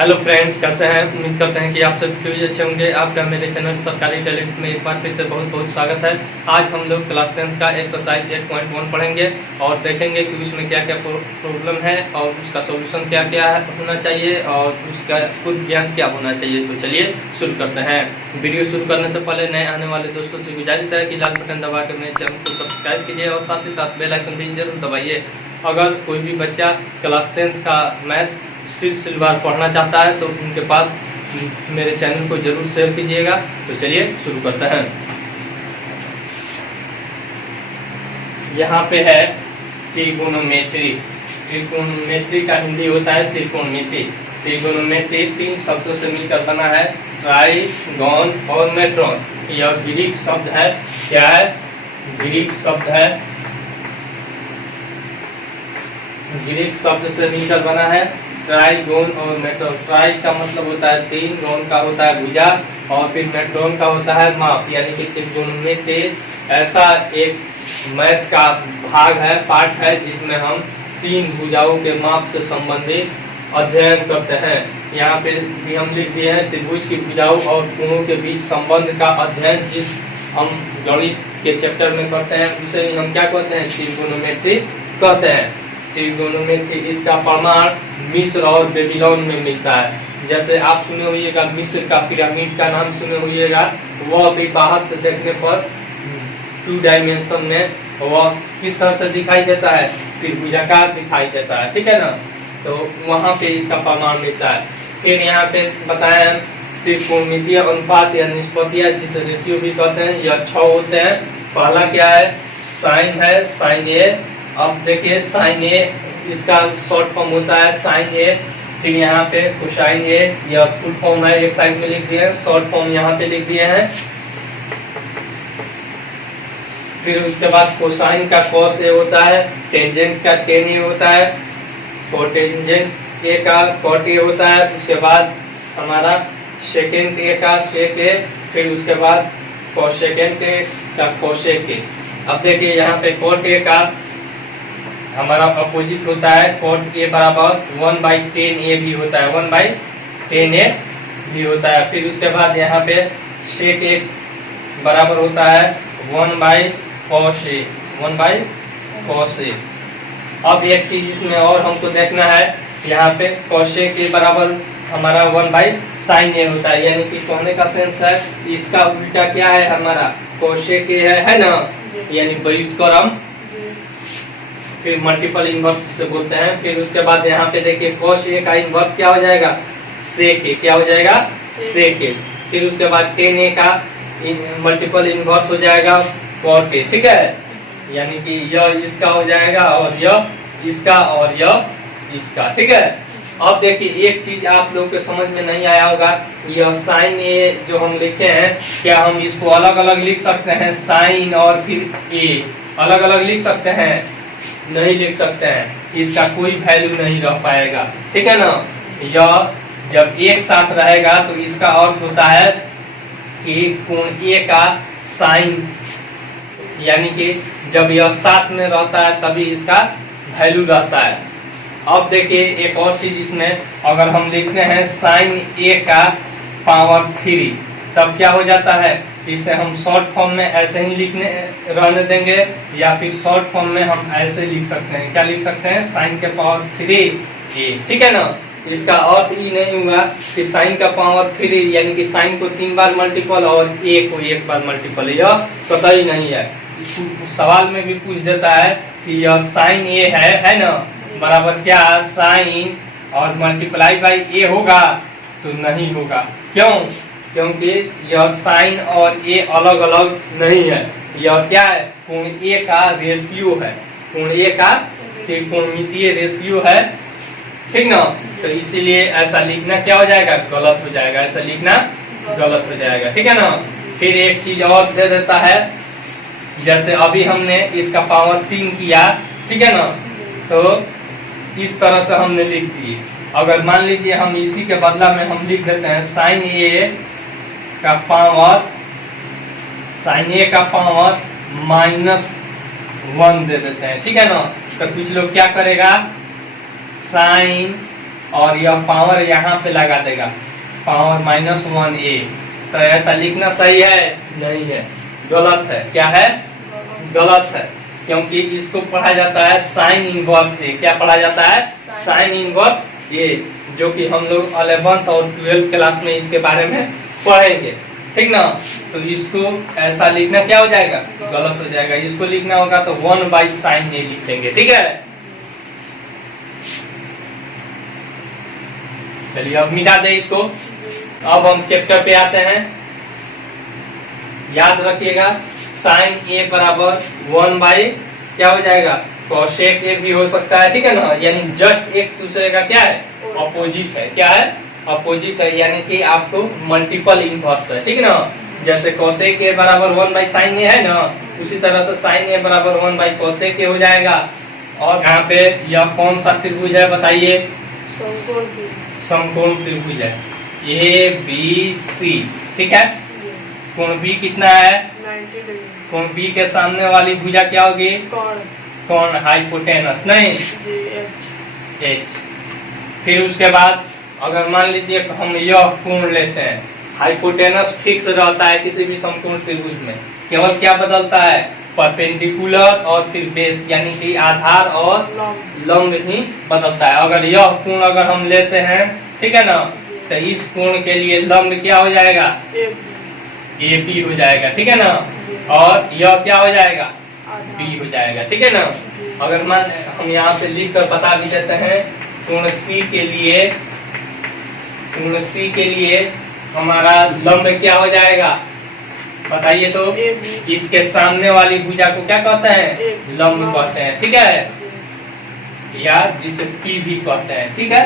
Hello friends, कैसे हैं? उम्मीद करते हैं कि आप सब भी अच्छे होंगे। आपका मेरे चैनल सरकारी टैलेंट में एक बार फिर से बहुत बहुत स्वागत है। आज हम लोग क्लास 10 का एक्सरसाइज 8.1 पढ़ेंगे और देखेंगे कि उसमें क्या क्या प्रॉब्लम है और उसका सॉल्यूशन क्या क्या होना चाहिए और उसका खुद ज्ञान क्या होना चाहिए। तो चलिए शुरू करते हैं। वीडियो शुरू करने से पहले नए आने वाले दोस्तों से गुजारिश है कि लाल बटन दबा के मेरे चैनल को सब्सक्राइब कीजिए और साथ ही साथ बेल आइकन भी जरूर दबाइए। अगर कोई भी बच्चा क्लास 10 का मैथ सिलसिलेवार पढ़ना चाहता है तो उनके पास मेरे चैनल को जरूर शेयर कीजिएगा। तो चलिए शुरू करते हैं। यहाँ पे है ट्रिगोनोमेट्री। ट्रिगोनोमेट्री का हिंदी होता है त्रिकोणमिति। ट्रिगोनोमेट्री तीन शब्दों से मिलकर बना है, ट्राइगोन और मेट्रॉन। यह ग्रीक शब्द है। क्या है? ग्रीक शब्द है। ग्रीक शब्द से मिलकर बना है ट्राइगोन और मेट्रोन। ट्राई का मतलब होता है तीन, गोन का होता है भुजा और फिर मेट्रोन का होता है माप। यानी कि त्रिकोणमिति ऐसा एक मैथ का भाग है, पार्ट है, जिसमें हम तीन भुजाओं के माप से संबंधित अध्ययन करते हैं। यहाँ पे भी हम लिख दिए हैं त्रिभुज की भुजाओं और कोणों के बीच संबंध का अध्ययन जिस हम गणित के चैप्टर में करते हैं उसे हम क्या कहते हैं? ट्रिगोनोमेट्री कहते हैं। ट्रिगोनोमेट्री इसका प्रमाण मिस्र और बेबीलोन में मिलता है। जैसे आप सुने होइएगा मिस्र का पिरामिड का नाम सुने होइएगा, वह भी बाहर से देखने पर 2 डायमेंशन में वह किस तरह से दिखाई देता है? त्रिभुजाकार दिखाई देता है, ठीक है ना। तो वहाँ पे इसका प्रमाण मिलता है। फिर यहाँ पे बताया त्रिकोणमितीय अनुपात या निष्पत्तियाँ, जिसे रेशियो भी कहते हैं, यह 6 होते हैं। पहला क्या है? साइन है, साइन ए। अब देखिए साइन ए इसका शॉर्ट फॉर्म होता है साइन ए। फिर यहाँ पे कोसाइन ए, यह फुल फॉर्म है, एक साइड में लिख दिए हैं, शॉर्ट फॉर्म यहाँ पे लिख दिए हैं। फिर उसके बाद कोसाइन का कॉस ए होता है, टेंजेंट का टेन ए होता है, कोटेंजेंट ए का कॉट ए होता है। उसके बाद हमारा सेकेंड ए का सेक ए, फिर उसके बाद कोसेकेंट ए का कोसेक ए। अब देखिए यहाँ पे कॉट ए का हमारा अपोजिट होता है, कॉट ए बराबर 1/10 ए भी होता है, 1/10 ए भी होता है। फिर उसके बाद यहाँ पे सेक ए बराबर होता है 1/cos ए, 1/cos ए। अब एक चीज इसमें और हमको देखना है, यहाँ पे कोसेक ए बराबर हमारा 1/sin ए होता है। यानी कि कहने का सेंस है इसका उल्टा क्या है? हमारा कोसेक ए है ना, यानी व्युत्क्रम। फिर मल्टीपल इनवर्स जिसे बोलते हैं। फिर उसके बाद यहाँ पे देखिए cos ए का इनवर्स क्या हो जाएगा? sec ए। क्या हो जाएगा? sec ए। फिर उसके बाद tan ए का मल्टीपल इनवर्स हो जाएगा cot ए, ठीक है। यानी कि यह इसका हो जाएगा और यह इसका और यह इसका, ठीक है। अब देखिए एक चीज आप लोग के समझ में नहीं आया होगा, यह साइन ए जो हम लिखे हैं, क्या हम इसको अलग अलग लिख सकते हैं? साइन और फिर ए अलग अलग लिख सकते हैं? नहीं लिख सकते हैं। इसका कोई वैल्यू नहीं रह पाएगा, ठीक है ना। यह जब एक साथ रहेगा तो इसका अर्थ होता है कि कोण ए का साइन, यानी कि जब यह साथ में रहता है तभी इसका वैल्यू रहता है। अब देखिए एक और चीज इसमें, अगर हम लिखते हैं साइन ए का पावर 3 तब क्या हो जाता है? इसे हम शॉर्ट फॉर्म में ऐसे ही लिखने रहने देंगे या फिर शॉर्ट फॉर्म में हम ऐसे लिख सकते हैं। क्या लिख सकते हैं? साइन के पावर 3 ए, ठीक है ना। इसका अर्थ ये नहीं हुआ कि साइन का पावर 3 यानी कि साइन को 3 बार मल्टीपल और ए को 1 बार मल्टीपल, यह कतई नहीं है। सवाल में भी पूछ देता है कि यह साइन ए है ना, बराबर क्या साइन और मल्टीप्लाई बाई ए होगा? तो नहीं होगा। क्यों? क्योंकि यह साइन और ए अलग अलग नहीं है। यह क्या है? कोण ए का रेशियो है, कोण ए का त्रिकोणमितीय रेशियो है, ठीक ना। तो इसीलिए ऐसा लिखना क्या हो जाएगा? गलत हो जाएगा। ऐसा लिखना गलत हो जाएगा, ठीक है ना। फिर एक चीज और दे देता है, जैसे अभी हमने इसका पावर 3 किया, ठीक है ना, तो इस तरह से हमने लिख दी। अगर मान लीजिए हम इसी के बदला में हम लिख देते हैं साइन ए का पावर, साइन ए का पावर -1 दे देते हैं, ठीक है ना। तो कुछ लोग क्या करेगा? साइन और यह पावर यहाँ पे लगा देगा, पावर -1a। तो ऐसा लिखना सही है? नहीं है, गलत है। क्या है? गलत है, क्योंकि इसको पढ़ा जाता है साइन इनवर्स ए। क्या पढ़ा जाता है? साइन इनवर्स ए, जो कि हम लोग 11th और 12th क्लास में इसके बारे में पढ़ेंगे, ठीक ना। तो इसको ऐसा लिखना क्या हो जाएगा? गलत हो जाएगा। इसको लिखना होगा तो 1/sin a लिख देंगे, ठीक है। चलिए अब मिटा दे इसको। अब हम चैप्टर पे आते हैं। याद रखिएगा, साइन ए बराबर 1 क्या हो जाएगा? कोसेक ए भी हो सकता है, ठीक है ना। यानी जस्ट एक दूसरे का क्या है? अपोजिट है। क्या है? अपोजिट है, यानी कि आपको मल्टीपल इनवर्स है, ठीक है ना। जैसे कोसेक ए बराबर 1/sin ए है ना, उसी तरह से साइन ए बराबर 1/कोसेक ए हो जाएगा। और यहाँ पे यह कौन सा त्रिभुज है बताइए? समकोण त्रिभुज है ABC, ठीक है। कोण B कितना है? 90 डिग्री। कोण B के सामने वाली भुजा क्या होगी? कोण हाइपोटेनस, नहीं H। फिर उसके बाद अगर मान लीजिए हम यह कोण लेते हैं, हाइपोटेनस फिक्स रहता है किसी भी समकोण त्रिभुज में, केवल क्या बदलता है? परपेंडिकुलर और फिर बेस, यानी कि आधार और लंब ही बदलता है। अगर यह कोण अगर हम लेते हैं, ठीक है ना, तो इस कोण के लिए लंब क्या हो जाएगा? AB हो जाएगा, ठीक है ना। और यह क्या हो जाएगा? B हो जाएगा, ठीक है ना। अगर मान हम यहाँ पे लिख कर बता भी देते हैं, कोण C के लिए हमारा लंब क्या हो जाएगा बताइए तो? इसके सामने वाली भुजा को क्या कहते हैं? लंब कहते हैं, ठीक है, या जिसे P भी कहते हैं, ठीक है।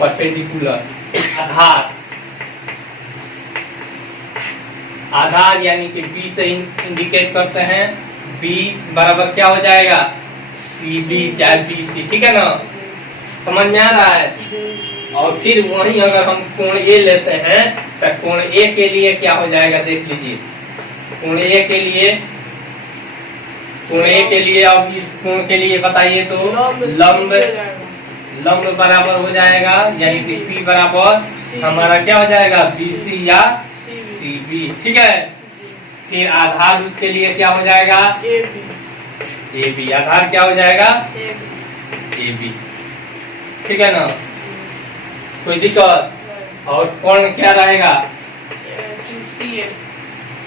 परपेंडिकुलर आधार यानी कि B से इंडिकेट करते हैं। B बराबर क्या हो जाएगा? CB चाहे BC, ठीक है ना। समझ में आ रहा है? और फिर वही अगर हम कोण A लेते हैं तो कोण A के लिए क्या हो जाएगा देख लीजिए। कोण A के लिए अब इस कोण के लिए बताइए तो लंब बराबर हो जाएगा, यानी कि P बराबर हमारा क्या हो जाएगा? BC या CB, ठीक है। फिर आधार उसके लिए क्या हो जाएगा? AB। आधार क्या हो जाएगा? AB, ठीक है ना। कोई दिक्कत? और कोण क्या रहेगा?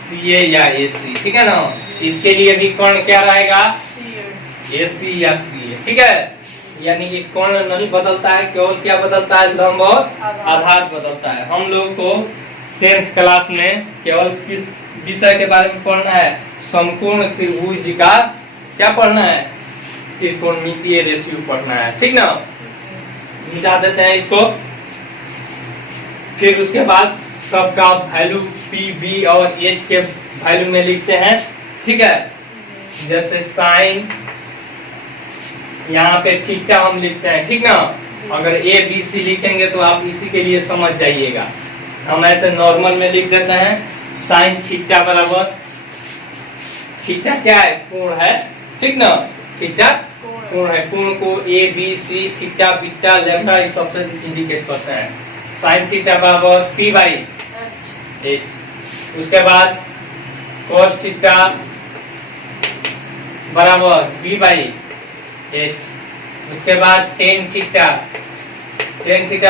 CA या AC, ठीक है ना। इसके लिए भी कोण क्या रहेगा? AC या CA, ठीक है। यानी कि कोण नहीं बदलता है, केवल क्या बदलता है? लंब और आधार बदलता है। हम लोग को 10th क्लास में केवल किस विषय के बारे में पढ़ना है? समकोण त्रिभुज का क्या पढ़ना है? त्रिकोणमितीय रेशियो पढ़ना है, ठीक ना। मिटा देते हैं इसको। फिर उसके बाद सबका वैल्यू P, B और H के वैल्यू में लिखते हैं, ठीक है। जैसे साइन यहाँ पे थीटा हम लिखते हैं, ठीक ना। अगर ABC लिखेंगे तो आप इसी के लिए समझ जाइएगा। हम ऐसे नॉर्मल में लिख देते हैं, साइन थीटा बराबर, थीटा क्या है? कोण है, ठीक ना। थीटा कोण है। कोण को ABC, थीटा, बीटा, लैम्डा इस सबसे इंडिकेट करते हैं। साइन थीटा बराबर P/H। उसके बाद cos थीटा बराबर B/H। उसके बाद टेन थीटा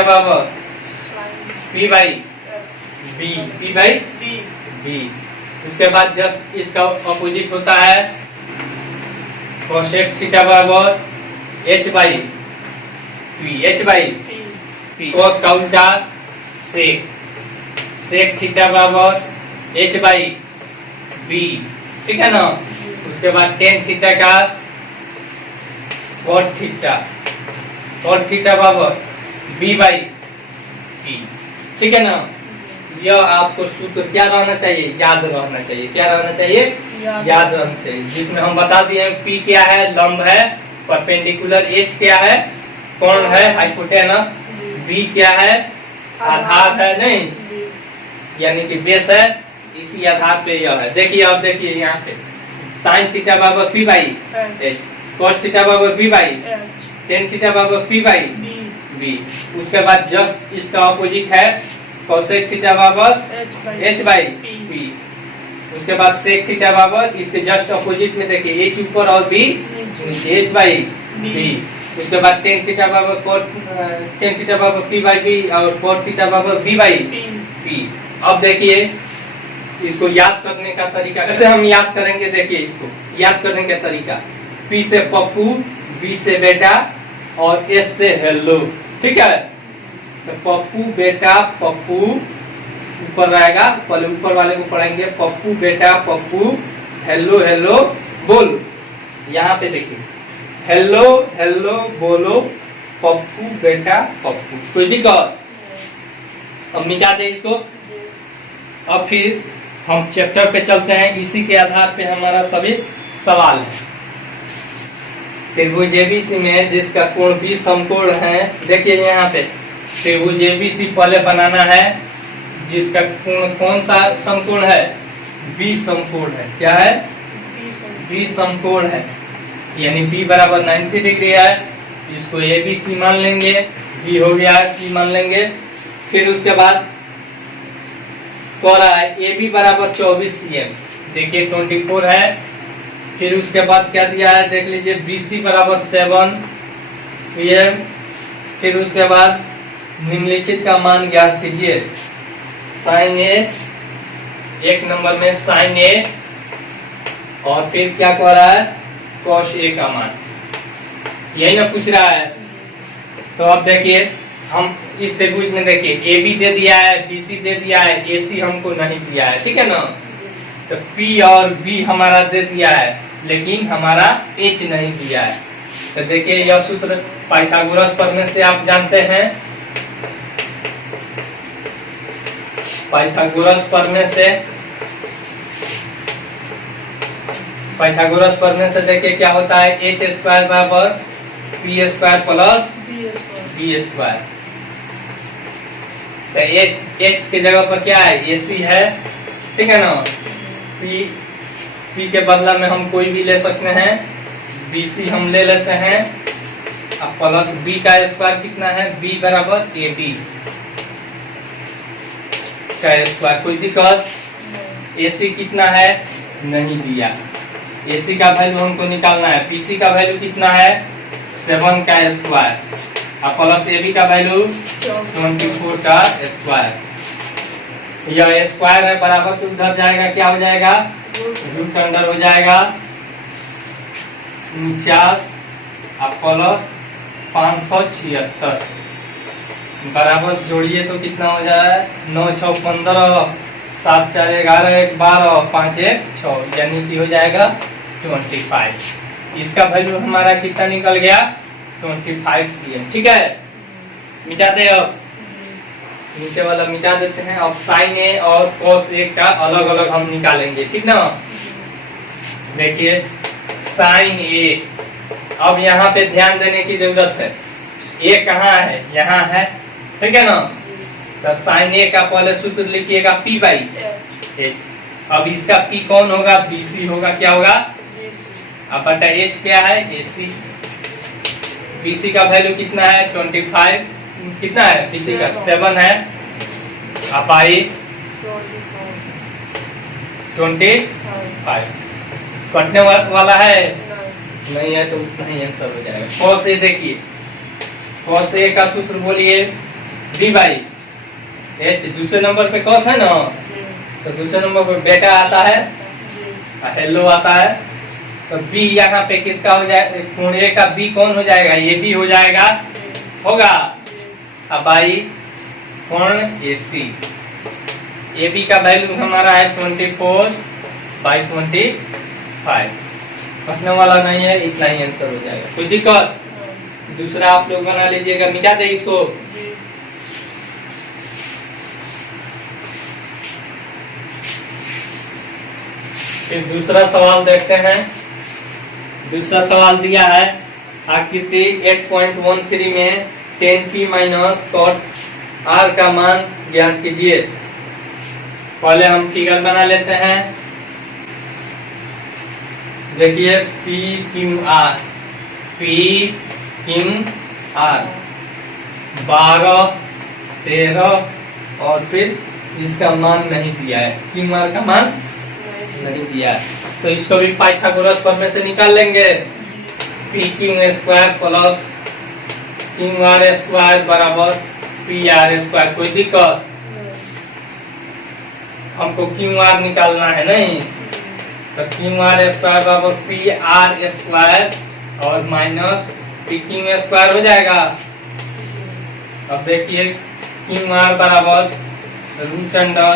बराबर P/B। उसके बाद जस्ट इसका अपोजिट होता है कोसेक थीटा बराबर H/P। कोस का उल्टा सेक थीटा बराबर H/B, ठीक है ना। उसके बाद टेन थीटा का कॉट थीटा बराबर B/P, ठीक है ना। यह आपको सूत्र क्या रहना चाहिए? याद रहना चाहिए। क्या रहना चाहिए? याद रहना चाहिए। जिसमें हम बता दिए P क्या है? लंब है। परपेंडिकुलर H क्या है? कोण है, हाइपोटेनस। B क्या है? आधार है, नहीं, यानी कि बेस है। इसी आधार पे यह है। देखिए अब देखिए यहाँ पे साइन थीटा बराबर P/H, cos थीटा बराबर B/H, टेन थीटा बराबर P/B, बी। उसके बाद जस्ट इसका ऑपोजिट है कोसेक थीटा बराबर एच बाई पी। उसके बाद सेक थीटा बराबर इसके जस्ट ऑपोजिट में देखिए एच ऊपर और बी एच बाई बी। उसके बाद टेन थीटा बराबर पी बाई बी और कोट थीटा बराबर बी बाई पी। अब देखिए इसको याद करने का तरीका कैसे हम याद करेंगे, देखिए इसको याद करने का तरीका पी से पप्पू, बी से बेटा और एस से हेलो, ठीक है। तो पप्पू बेटा पप्पू ऊपर रहेगा, पहले ऊपर वाले को पढ़ेंगे पप्पू बेटा पप्पू हेलो हेलो बोल। यहाँ पे देखिए हेलो हेलो बोलो पप्पू बेटा पप्पू, कोई दिक्कत? अब मिटा दे इसको। अब फिर हम चैप्टर पे चलते हैं, इसी के आधार पे हमारा सभी सवाल है। त्रिभुज एबीसी में जिसका कोण 20 समकोण है, देखिए यहाँ पे त्रिभुज एबीसी पहले बनाना है जिसका कोण कौन सा समकोण है, 20 समकोण है। क्या है? 20 समकोण है, यानी बी बराबर 90 डिग्री है। इसको एबीसी मान लेंगे, बी हो गया, सी मान लेंगे। फिर उसके बाद कह रहा है ए बी बराबर 24 cm, देखिए 24 है। फिर उसके बाद क्या दिया है देख लीजिए, बी सी बराबर 7 cm। फिर उसके बाद निम्नलिखित का मान ज्ञात कीजिए, साइन ए, एक नंबर में साइन ए, और फिर क्या कह रहा है कॉस ए का मान, यही ना पूछ रहा है। तो अब देखिए हम इस त्रिभुज में देखिए ए बी दे दिया है, बी सी दे दिया है, ए सी हमको नहीं दिया है, ठीक है ना। तो पी और बी हमारा दे दिया है लेकिन हमारा एच नहीं दिया है। तो देखिए यह सूत्र पाइथागोरस प्रमेय से आप जानते हैं, पाइथागोरस प्रमेय से देखिए क्या होता है, एच स्क्वायर बराबर P square plus B square. तो एच के जगह पर क्या है, ए सी है, ठीक है ना। पी के बदला में हम कोई भी ले सकते हैं, बी सी हम ले लेते हैं, अब प्लस बी का स्क्वायर कितना है, बी बराबर ए बी का स्क्वायर, कोई दिक्कत? ए सी कितना है नहीं दिया, ए सी का वैल्यू हमको निकालना है। पी सी का वैल्यू कितना है 7 का स्क्वायर, और प्लस ए बी का वैल्यू 24 का स्क्वायर। यह स्क्वायर है बराबर तो उधर जाएगा, क्या हो जाएगा, रूट अंडर हो जाएगा 49 और प्लस 576 बराबर जोड़िए तो कितना हो जाए 9 6 15 7 4 11 1 12 5 1 6, यानी कि हो जाएगा 25। इसका वैल्यू हमारा कितना निकल गया 25 cm, ठीक है। मिटाते हैं, अब नीचे वाला मिटा देते हैं। अब साइन ए और कॉस ए का अलग अलग हम निकालेंगे, ठीक ना। देखिए साइन ए, अब यहाँ पे ध्यान देने की जरूरत है, ए कहाँ है, यहाँ है, ठीक है ना। तो साइन ए का पहले सूत्र लिखिएगा पी बाई एच। अब इसका पी कौन होगा, बी सी होगा, क्या होगा, अब बटा एच क्या है, ए सी। बी सी का वैल्यू कितना है 25, कितना है बी सी का 7 है, अब आई 25 कटने वाला है नहीं है तो उतना ही आंसर हो जाएगा। कॉस ए देखिए, कॉस ए का सूत्र बोलिए बी बाई एच, दूसरे नंबर पे कॉस है ना, तो दूसरे नंबर पे बेटा आता है, हेलो आता है। तो बी यहाँ पे किसका हो जाएगा, कोण ए का बी कौन हो जाएगा, ये बी हो जाएगा, होगा। अब आई कोण ए सी, ए बी का वैल्यू हमारा है 24/25, कटने वाला नहीं है, इतना ही आंसर हो जाएगा, कोई दिक्कत? दूसरा आप लोग बना लीजिएगा, मिटा दे इसको। फिर दूसरा सवाल देखते हैं। दूसरा सवाल दिया है आकृति 8.13 में tan p minus cot r का मान ज्ञात कीजिए। पहले हम फिगर बना लेते हैं, देखिए P Q R, P Q R, 12, 13 और फिर इसका मान नहीं दिया है, क्यू आर का मान नहीं दिया है, तो इसको भी पाइथागोरस प्रमेय से निकाल लेंगे। P Q square plus Q R square बराबर पी आर स्क्वायर। कोई दिक्कत? हमको क्यू आर निकालना है नहीं, तो क्यू आर स्क्वायर बराबर पी आर स्क्वायर और माइनस पी क्यू स्क्वायर हो जाएगा। अब देखिए क्यू आर बराबर root under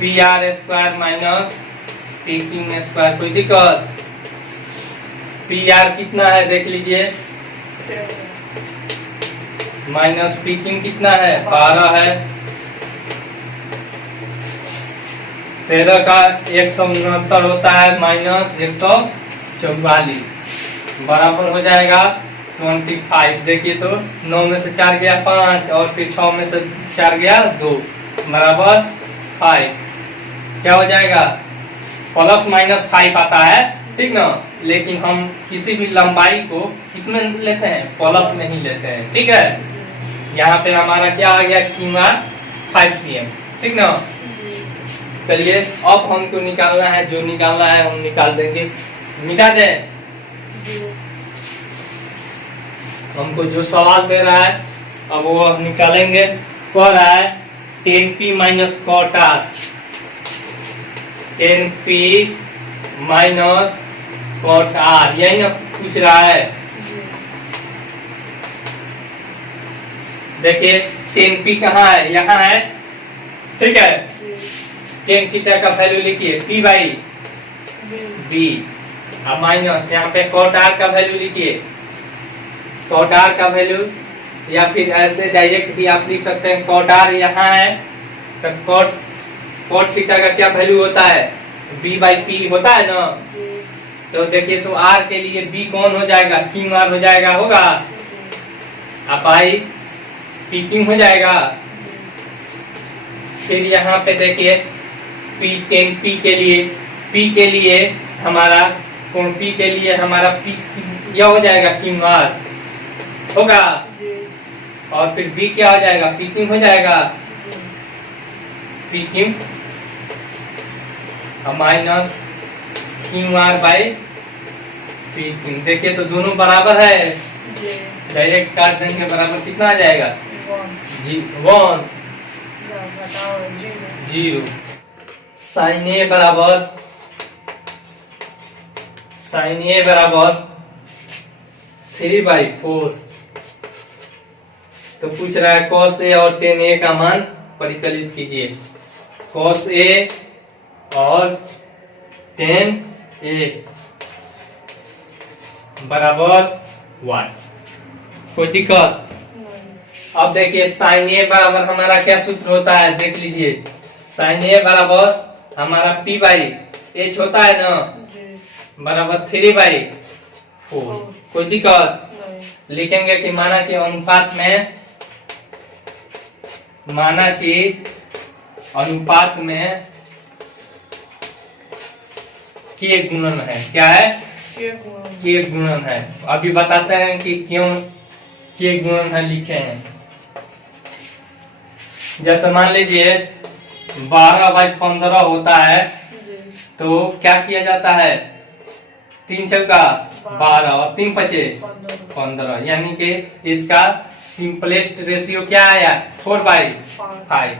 P R square minus P Q square. कोई दिक्कत? पी आर कितना है देख लीजिए, माइनस पी क्यू कितना है 12 है, 13 का 169 होता है माइनस 144 बराबर हो जाएगा 25। देखिए तो 9 में से 4 गया 5 और फिर 6 में से 4 गया 2 बराबर 5। क्या हो जाएगा? प्लस माइनस 5 आता है, ठीक ना, लेकिन हम किसी भी लंबाई को किसमें लेते हैं? प्लस में ही लेते हैं, ठीक है। यहाँ पे हमारा क्या आ गया? क्यू आर 5 cm, ठीक ना। चलिए अब हमको निकालना है, जो निकालना है हम निकाल देंगे। मिटा दे, हमको जो सवाल दे रहा है अब वो हम निकालेंगे। कह रहा है 10p minus cot R, 10p minus cot R, यही ना पूछ रहा है। देखिए 10p कहाँ है? यहाँ है, ठीक है। टेन थीटा का वैल्यू लिखिए p बाई b और माइनस यहाँ पे कॉट आर का वैल्यू लिखिए, कॉट आर का वैल्यू, या फिर ऐसे डायरेक्ट भी आप लिख सकते हैं। कॉट आर यहाँ है तो कॉट थीटा का क्या वैल्यू होता है? b बाई p होता है ना। तो देखिए तो r के लिए b कौन हो जाएगा? क्यू आर हो जाएगा, होगा। अब आई p क्यू हो जाएगा। फिर यहाँ पे देखिए p 10p के लिए हमारा कोण p के लिए हमारा p यह हो जाएगा क्यू आर, होगा। और फिर b क्या हो जाएगा? p क्यू हो जाएगा, p Q minus Q R by p Q. देखिए तो दोनों बराबर है, डायरेक्ट काट देंगे, बराबर कितना आ जाएगा? 1 0। साइन ए बराबर 3/4। तो पूछ रहा है cos ए और tan ए का मान परिकलित कीजिए। cos ए और tan ए बराबर 1। कोई दिक्कत? अब देखिए साइन ए बराबर हमारा क्या सूत्र होता है देख लीजिए। साइन ए बराबर हमारा p बाई h होता है ना, बराबर 3/4। कोई दिक्कत? लिखेंगे कि माना कि अनुपात में के गुणन है। क्या है? के गुणन है। अभी बताते हैं कि क्यों के गुणन है लिखे हैं। जैसे मान लीजिए 12/15 होता है तो क्या किया जाता है? 3 चौका 12 और 3 पचे 15, यानी कि इसका सिंपलेस्ट रेशियो क्या आया? 4/5।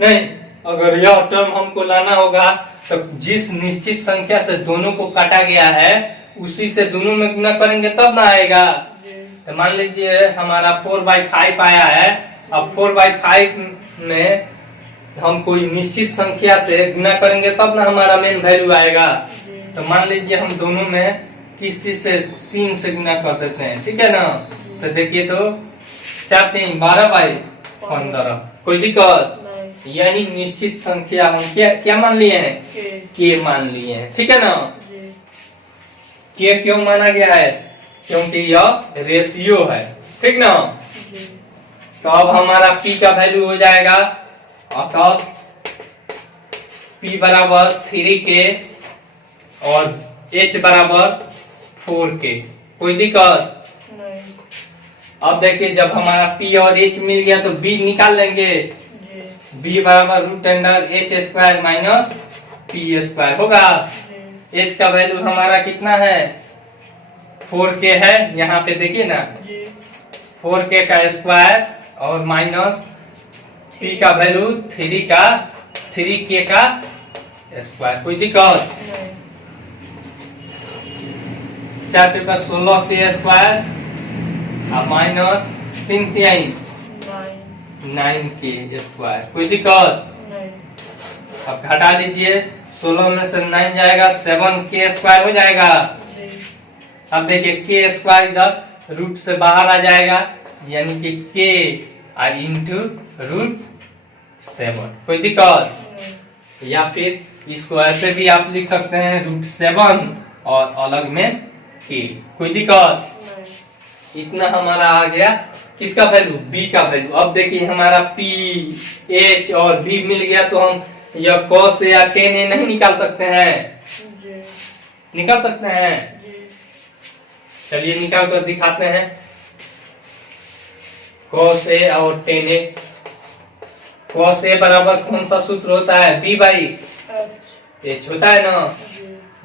नहीं, अगर यह टर्म हमको लाना होगा तो जिस निश्चित संख्या से दोनों को काटा गया है उसी से दोनों में गुना करेंगे तब ना आएगा। तो मान लीजिए हमारा 4/5 आया है। अब 4/5 में हम कोई निश्चित संख्या से गुना करेंगे तब ना हमारा मेन वैल्यू आएगा। तो मान लीजिए हम दोनों में किस चीज से 3 से गुना कर देते हैं, ठीक है ना। तो देखिए तो 4 3 12/15। कोई दिक्कत? यही निश्चित संख्या हम क्या मान लिए हैं? के मान लिए हैं, ठीक है ना। के क्यों माना गया है? क्योंकि यह रेशियो है, ठीक ना। तो अब हमारा p का वैल्यू हो जाएगा, अतः p बराबर 3k और h बराबर 4k। कोई दिक्कत? अब देखिए जब हमारा p और h मिल गया तो b निकाल लेंगे। b बराबर root under h square minus p square होगा। h का वैल्यू हमारा कितना है 4k है, यहाँ पे देखिए ना 4k का स्क्वायर और माइनस p का वैल्यू 3k का स्क्वायर। कोई दिक्कत? 4 चौका 16k स्क्वायर और माइनस 3 तिहाई 9k स्क्वायर। कोई दिक्कत? अब घटा लीजिए, 16 में से 9 जाएगा 7k स्क्वायर हो जाएगा। अब देखिए k स्क्वायर इधर रूट से बाहर आ जाएगा, यानी कि k और इंटू रूट 7। कोई दिक्कत? या फिर इसको ऐसे भी आप लिख सकते हैं रूट 7 और अलग में k। कोई दिक्कत? इतना हमारा आ गया किसका वैल्यू b का वैल्यू। अब देखिए हमारा p h और b मिल गया तो हम यह cos या tan a नहीं निकाल सकते हैं? निकाल सकते हैं। चलिए निकाल कर दिखाते हैं। cos a और tan a। cos a बराबर कौन सा सूत्र होता है b बाई h होता है ना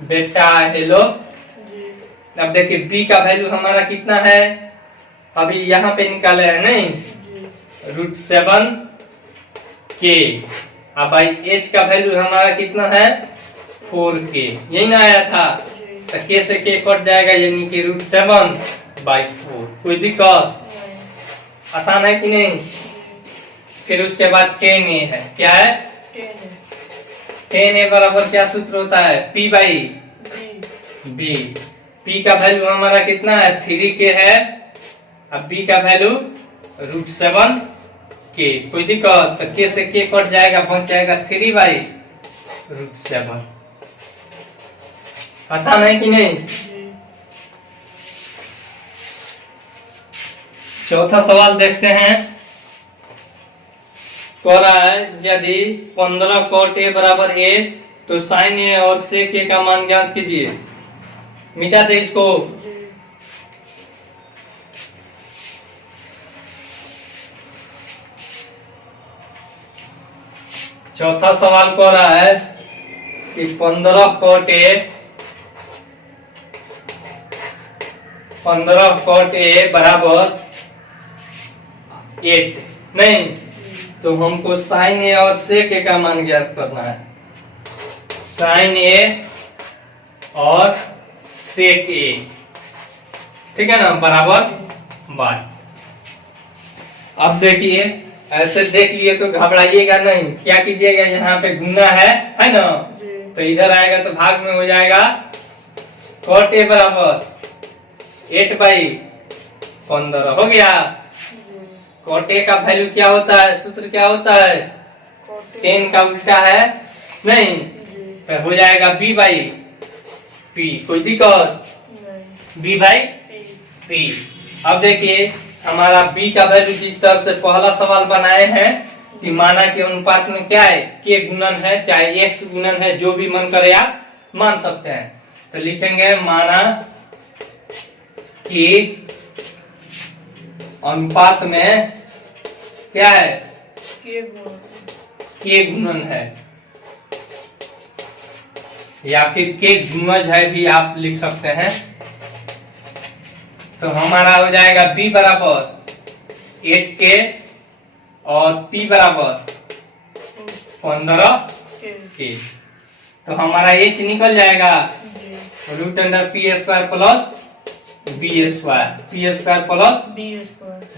बेटा। हेलो, अब देखिए b का वैल्यू हमारा कितना है, अभी यहाँ पे निकाले है नहीं, रूट 7k। अब भाई h का वैल्यू हमारा कितना है 4k, यही ना आया था, तो k से k कट जाएगा यानी कि रूट 7/4। कोई दिक्कत? आसान है कि नहीं? फिर उसके बाद tan a है, क्या है tan a बराबर क्या सूत्र होता है p बाई b। p का वैल्यू हमारा कितना है 3k है, अब b का वैल्यू रूट 7k। कोई दिक्कत? तो k से k कट जाएगा, बच जाएगा 3/√7। आसान है कि नहीं? चौथा सवाल देखते हैं। कह रहा है यदि 15 cot a बराबर a तो sin a और sec a का मान ज्ञात कीजिए। मिटा दे इसको। चौथा सवाल कह रहा है कि 15 cot a बराबर 8 नहीं, तो हमको sin a और sec a का मान ज्ञात करना है। sin a और sec a, ठीक है ना, बराबर 12। अब देखिए ऐसे देख लिए तो घबराइएगा नहीं, क्या कीजिएगा, यहाँ पे गुना है ना, तो इधर आएगा तो भाग में हो जाएगा। cot a बराबर 8/15 हो गया। cot a का वैल्यू क्या होता है, सूत्र क्या होता है, tan का उल्टा है नहीं, तो हो जाएगा b/p। कोई दिक्कत? b/p। अब देखिए हमारा b का वैल्यू जिस तरह से पहला सवाल बनाए हैं कि माना के अनुपात में क्या है, k गुणन है चाहे x गुणन है, जो भी मन करे आप मान सकते हैं। तो लिखेंगे माना कि अनुपात में क्या है k गुणन है, या फिर k गुणज है भी आप लिख सकते हैं। तो हमारा हो जाएगा b बराबर 8k और p बराबर 15k। तो हमारा h निकल जाएगा root under p square plus b square, p square plus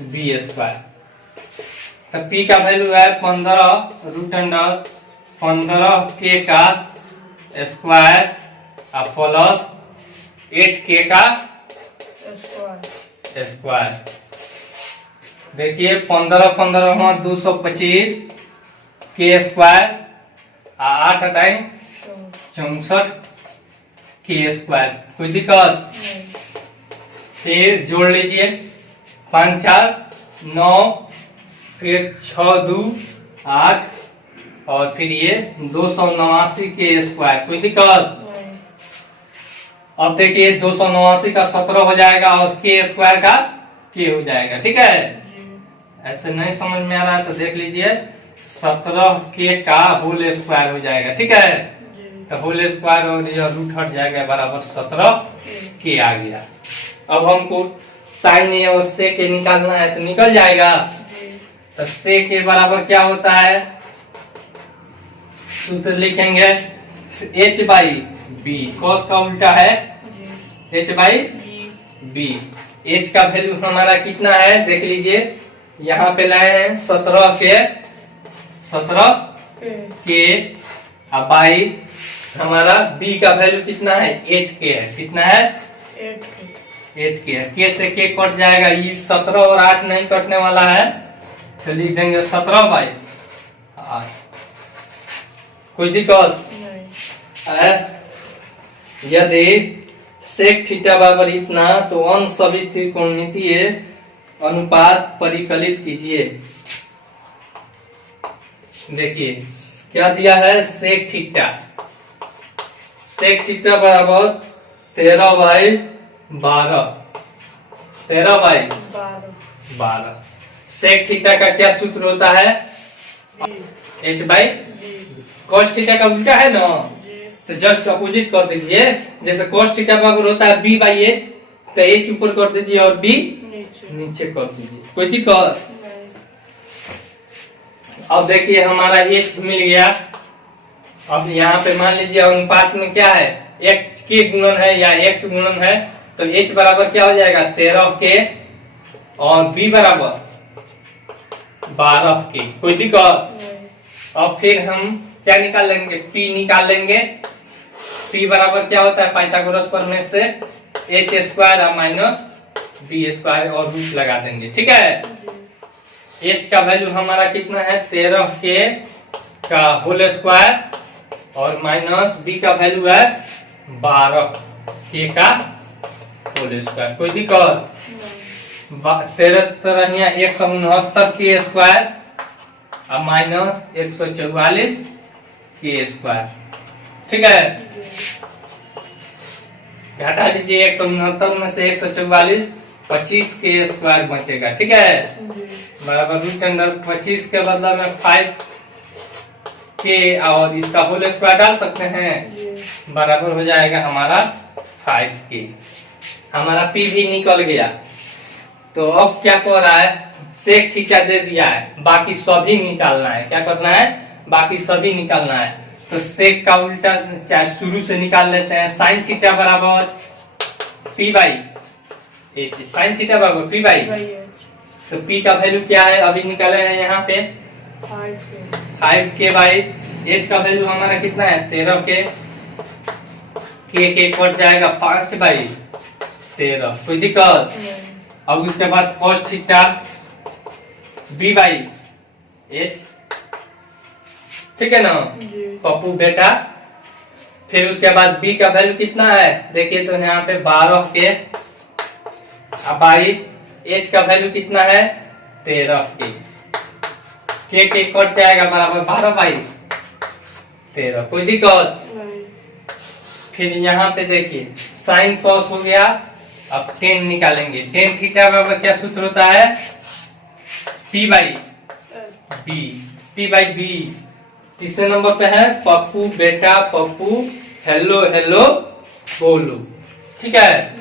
b square. तो p का वैल्यू है 15 रूट अंडर 15k का स्क्वायर प्लस 8k का स्क्वायर। देखिए 15 225 के स्क्वायर 8 64 के स्क्वायर। कोई दिक्कत? फिर जोड़ लीजिए 5 4 9 फिर 6 2 8 और फिर ये 289 के स्क्वायर। कोई दिक्कत? अब देखिए 289 का 17 हो जाएगा और के स्क्वायर का के हो जाएगा। ठीक है, जी। ऐसे नहीं समझ में आ रहा है तो देख लीजिए 17k का होल स्क्वायर हो जाएगा। ठीक है, जी। तो होल स्क्वायर और ये रूट हट जाएगा बराबर 17k आ गया। अब हमको साइन ए और सेक ए निकालना है तो निकल जाएगा। जी। तो सेक ए बराबर क्या होता है, सूत्र लिखेंगे h बाई बी, कॉस का उल्टा है जी। h by G. B. h का वैल्यू हमारा कितना है देख लीजिए, यहाँ पे लाए हैं 17 के अब बाई हमारा b का वैल्यू कितना है 8k है। कितना है 8k है। k से k कट जाएगा, ये 17 और 8 नहीं कटने वाला है तो लिख देंगे 17 बाई 8। कोई दिक्कत नहीं। है? यदि सेक थीटा बराबर इतना तो अन सभी त्रिकोणमितीय अनुपात परिकलित कीजिए। देखिए क्या दिया है, सेक थीटा बराबर 13 बाई 12, 13 बाई 12। सेक थीटा का क्या सूत्र होता है, h बाई कॉस थीटा का उल्टा है ना, तो जस्ट अपोजिट कर दीजिए। जैसे कॉस थीटा बराबर होता है b बाई h, तो h ऊपर कर दीजिए और b नीचे कर दीजिए। कोई दिक्कत? अब देखिए हमारा h मिल गया। अब यहाँ पे मान लीजिए अनुपात में क्या है, x के गुणन है या x गुणन है, तो h बराबर क्या हो जाएगा 13k और b बराबर 12k। कोई दिक्कत? अब फिर हम क्या निकाल लेंगे, p निकाल लेंगे। p बराबर क्या होता है, पाइथागोरस प्रमेय से h square minus b square और रूट लगा देंगे। ठीक है, h का वैल्यू हमारा कितना है 13k का होल स्क्वायर और माइनस b का वैल्यू है 12k का होल स्क्वायर। कोई दिक्कत? 13 169k स्क्वायर और माइनस 144k स्क्वायर। ठीक है, घटा लीजिए 169 में से 144, 25k स्क्वायर बचेगा। ठीक है, बराबर रूट के अंदर 25 के बदला में 5k और इसका होल स्क्वायर डाल सकते हैं, बराबर हो जाएगा हमारा 5k। हमारा p भी निकल गया। तो अब क्या कर रहा है, सेक थीटा दे दिया है, बाकी सभी निकालना है। क्या करना है, बाकी सभी निकालना है। तो सेक का उल्टा चाहे शुरू से निकाल लेते हैं। साइन थीटा बराबर p by h, sine theta बराबर p बाई, तो p का वैल्यू क्या है अभी निकाले हैं यहाँ पे 5k बाई h का वैल्यू हमारा कितना है 13k, k कट जाएगा 5 बाई 13। कोई दिक्कत? अब उसके बाद cos theta b by h। ठीक है ना पप्पू बेटा। फिर उसके बाद b का वैल्यू कितना है देखिए, तो यहाँ पे 12k अब बाई h का वैल्यू कितना है 13k, k कट जाएगा बराबर 12 बाई 13। कोई दिक्कत? फिर यहाँ पे देखिए साइन कॉस हो गया। अब टेन निकालेंगे। टेन थीटा बराबर क्या सूत्र होता है, p by b, p by b। तीसरे नंबर पे है पप्पू बेटा, पप्पू हेलो हेलो बोलो। ठीक है,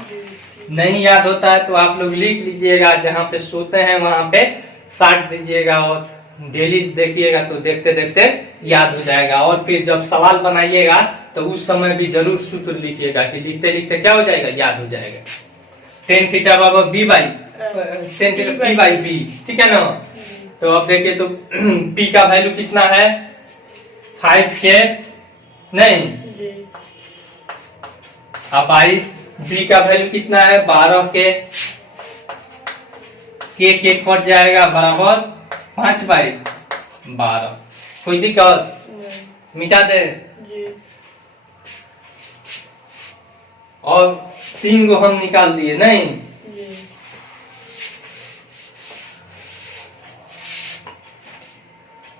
नहीं याद होता है तो आप लोग लिख लीजिएगा, जहाँ पे सोते हैं वहां पे साट दीजिएगा और डेली देखिएगा तो देखते देखते याद हो जाएगा। और फिर जब सवाल बनाइएगा तो उस समय भी जरूर सूत्र लिखिएगा कि लिखते लिखते क्या हो जाएगा, याद हो जाएगा। टेन थीटा बराबर b by tan theta p by b। ठीक है ना, तो अब देखिए तो p का वैल्यू कितना है 5k नहीं, अब आई b का वैल्यू कितना है 12k, k कट जाएगा बराबर 5 बाई 12। कोई दिक्कत? मिटा दे। और 3 को हम निकाल दिए नहीं,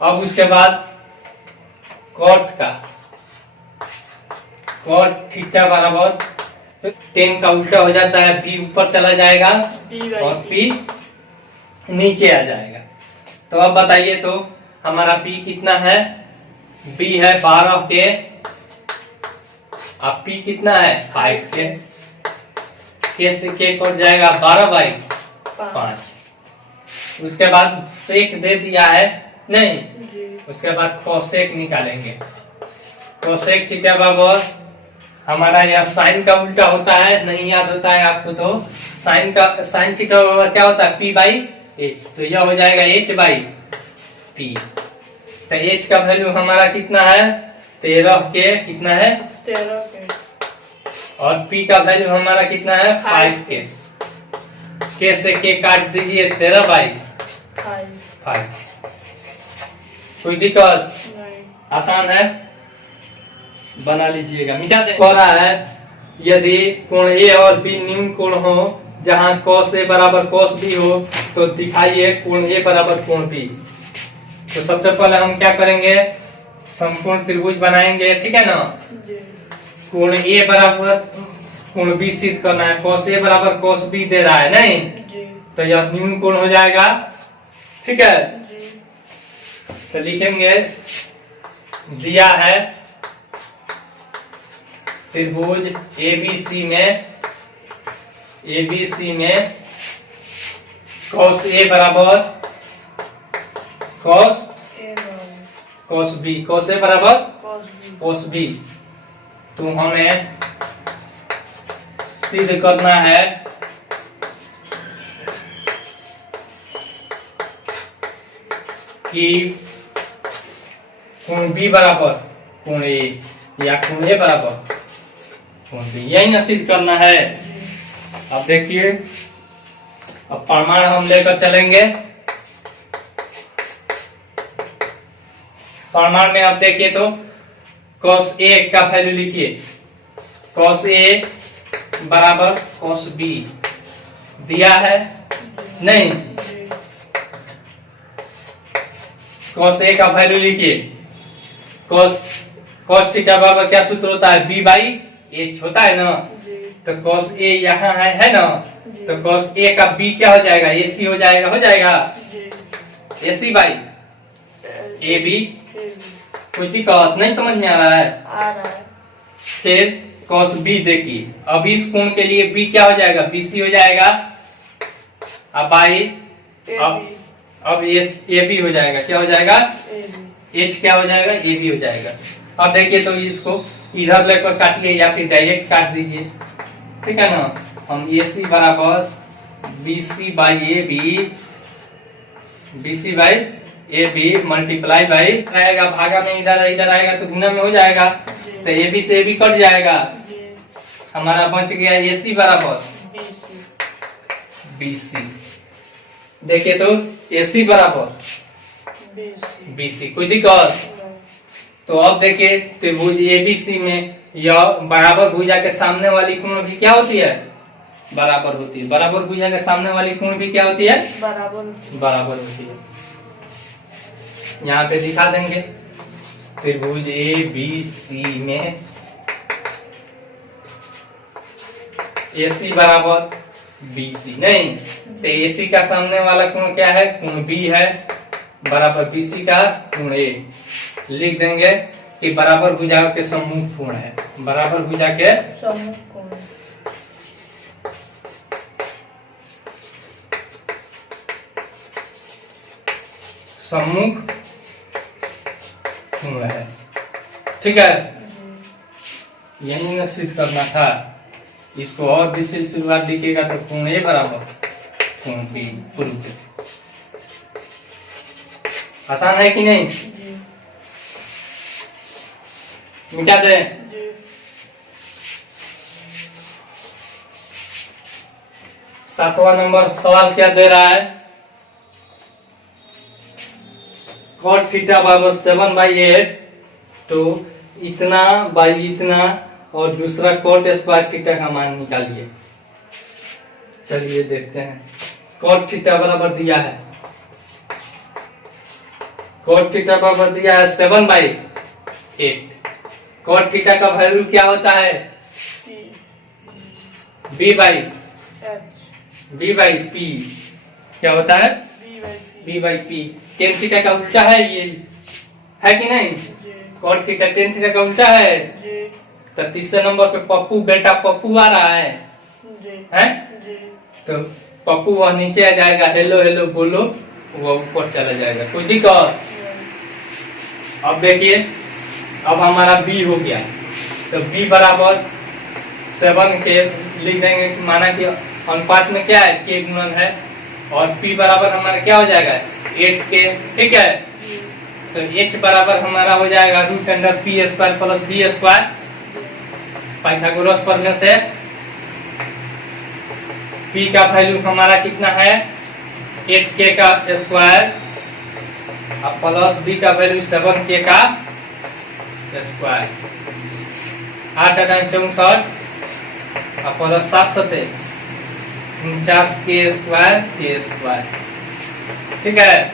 अब उसके बाद कॉट थीटा बराबर 10 का उल्टा हो जाता है, b ऊपर चला जाएगा और p नीचे आ जाएगा। तो अब बताइए तो हमारा p कितना है, b है 12 के, अब p कितना है 5 के से के कट जाएगा 12/5। उसके बाद सेक दे दिया है नहीं, उसके बाद कोसेक निकालेंगे। कोसेक थीटा बराबर हमारा यह साइन का उल्टा होता है, नहीं याद होता है आपको तो साइन थीटा बराबर क्या होता है p/h, तो यह हो जाएगा h/p। तो h का वैल्यू हमारा कितना है 13 के, कितना है 13 के, और p का वैल्यू हमारा कितना है 5 के से के काट दीजिए 13/5। कोई दिक्कत नहीं, आसान है, बना लीजिएगा, मिटा दे। हो रहा है यदि कोण ए और बी न्यून कोण हो, जहां cos a बराबर cos b हो, तो दिखाइए कोण a बराबर कोण b। तो सबसे पहले हम क्या करेंगे, समकोण त्रिभुज बनाएंगे, ठीक है ना। कोण a बराबर कोण b सिद्ध करना है, cos a बराबर cos b दे रहा है नहीं, तो यह न्यून कोण हो जाएगा, ठीक है। तो लिखेंगे दिया है त्रिभुज ABC में cos A बराबर cos B, cos A बराबर cos B। तो हमें सिद्ध करना है कि कोण B बराबर कोण A या कोण A बराबर कोण B, यही ना सिद्ध करना है। अब देखिए, अब प्रमाण हम लेकर चलेंगे। प्रमाण में अब देखिए तो cos A का वैल्यू लिखिए, cos A बराबर cos B दिया है नहीं, cos A का वैल्यू लिखिए, cos थीटा बराबर क्या सूत्र होता है b/h होता है ना, तो cos A यहाँ है ना, तो cos A का b क्या हो जाएगा AC हो जाएगा AC/AB। कोई दिक्कत नहीं, समझ में आ रहा है। फिर cos B देखिए, अब इस कोण के लिए b क्या हो जाएगा BC हो जाएगा, अब अब AB हो जाएगा, क्या हो जाएगा H क्या हो जाएगा AB हो जाएगा। अब देखिए तो इसको इधर लेकर काटिए या फिर डायरेक्ट काट दीजिए, ठीक है ना। हम AC बराबर BC/AB मल्टीप्लाई बाई आएगा, भागा में इधर आएगा तो गुना में हो जाएगा, तो AB से AB कट जाएगा, हमारा बच गया AC बराबर BC। देखिए तो AC बराबर BC, कोई दिक्कत। तो अब देखिए त्रिभुज ABC में यह बराबर भुजा के सामने वाली कोण भी क्या होती है बराबर होती है, बराबर भुजा के सामने वाली कोण भी क्या होती है बराबर होती है। यहाँ पे दिखा देंगे त्रिभुज ABC में AC बराबर BC नहीं, तो AC का सामने वाला कोण क्या है कोण B है, बराबर BC का कोण A। लिख देंगे कि बराबर भुजाओं के सम्मुख कोण है, बराबर भुजा के सम्मुख कोण सम्मुख कोण है, ठीक है। यही न सिद्ध करना था, इसको और भी सिलसिलेवार लिखिएगा तो कोण A बराबर कोण B पूर्व। आसान है कि नहीं, मिटा दे। सातवां नंबर सवाल क्या दे रहा है, cot थीटा बराबर 7/8, तो इतना बाई इतना और दूसरा cot स्क्वायर थीटा का मान निकालिए। चलिए देखते हैं, cot थीटा बराबर दिया है, cot थीटा बराबर दिया है 7/8। cot थीटा का वैल्यू क्या होता है बी बाई H पी क्या होता है? B by P B by P. Tan theta का उल्टा है ये, है कि नहीं? J cot theta tan theta का उल्टा है। J तो तीसरे नंबर पे पप्पू, बेटा पप्पू आ रहा है J J तो पप्पू वह नीचे आ जाएगा, हेलो हेलो बोलो, वो ऊपर चला जाएगा। कोई दिक्कत? अब देखिए, अब हमारा बी हो गया, तो बी बराबर 7 के लिख देंगे, माना कि अनुपात में क्या है, के गुणन है, और पी बराबर हमारा क्या हो जाएगा, 8 के। ठीक है, तो एच बराबर हमारा हो जाएगा root under P square plus B square. Pythagoras पढ़ने से पी का वैल्यू हमारा कितना है, 8k का स्क्वायर, और प्लस बी का वैल्यू 7k का स्क्वायर। 8 8 64 और प्लस 7 7 49k स्क्वायर के स्क्वायर। ठीक है,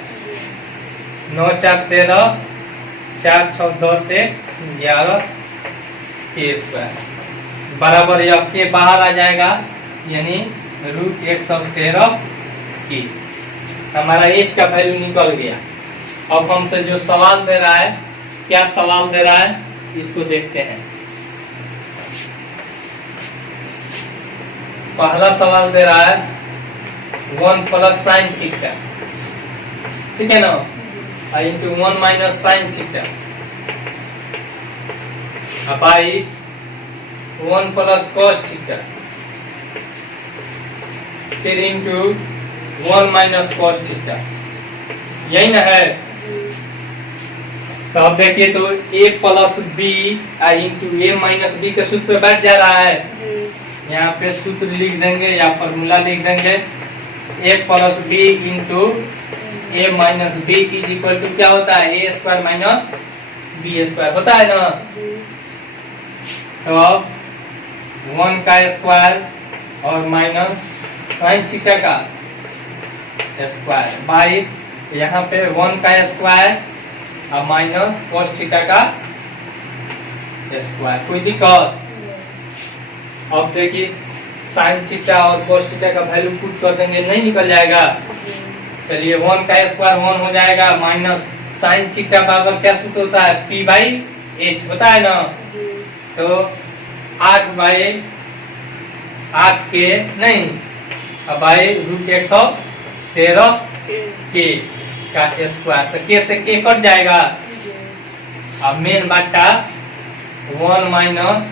9 4 13 4 6 10 से 11 के स्क्वायर बराबर ये के बाहर आ जाएगा, यानी रूट 113 की। हमारा एच का वैल्यू निकल गया। अब हमसे जो सवाल दे रहा है, क्या सवाल दे रहा है, इसको देखते हैं। पहला सवाल दे रहा है 1 प्लस साइन थीटा, ठीक है ना, into 1 minus sine theta by 1 plus cos theta, फिर इंटू 1 माइनस कॉस थीटा, यही ना है। तो अब देखिए, तो a plus B into A minus B के सूत्र पे बैठ जा रहा है। यहाँ पे सूत्र लिख देंगे या फॉर्मूला लिख देंगे, a plus B into A minus B is equal to क्या होता है, A square minus B square होता है ना। तो अब 1 का स्क्वायर और माइनस साइन थीटा का स्क्वायर बाई यहाँ पे 1 का स्क्वायर और माइनस कॉस थीटा का स्क्वायर। कोई दिक्कत? अब देखिए, साइन थीटा और कॉस थीटा का वैल्यू पुट कर देंगे, नहीं निकल जाएगा। चलिए, 1 का स्क्वायर 1 हो जाएगा, माइनस साइन थीटा बराबर क्या सूत्र होता है, पी बाई एच होता है ना। तो 8 बाई 8 के नहीं, बाई रूट 113 के का स्क्वायर, तो के से के कट जाएगा। अब मेन बाटा 1 माइनस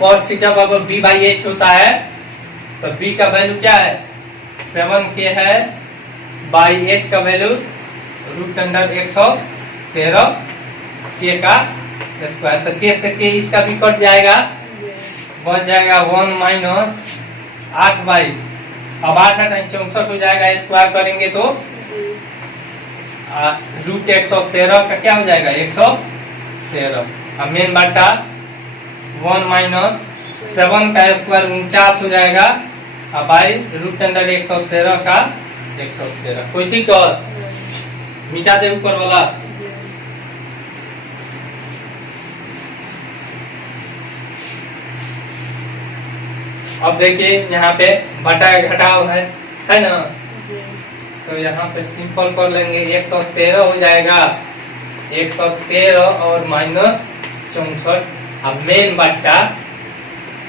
कॉस थीटा बराबर बी बाई एच होता है, तो बी का वैल्यू क्या है, 7k है, बाई एच का वैल्यू रूट अंडर 113 के का स्क्वायर, तो के से के इसका भी कट जाएगा, बच जाएगा 1 माइनस 8 बाई, अब 8 8 64 हो जाएगा, स्क्वायर करेंगे तो रूट 113 का क्या हो जाएगा, 113। अब मेन बाटा 1 माइनस 7 का स्क्वायर 49 हो जाएगा, अब बाई रूट अंडर 113 का 113। कोई दिक्कत? मिटा दे ऊपर वाला। अब देखिए, यहाँ पे बटा घटाव है ना, तो यहाँ पे सिंपल कर लेंगे, 113 हो जाएगा, 113 और माइनस 64। अब मेन बट्टा,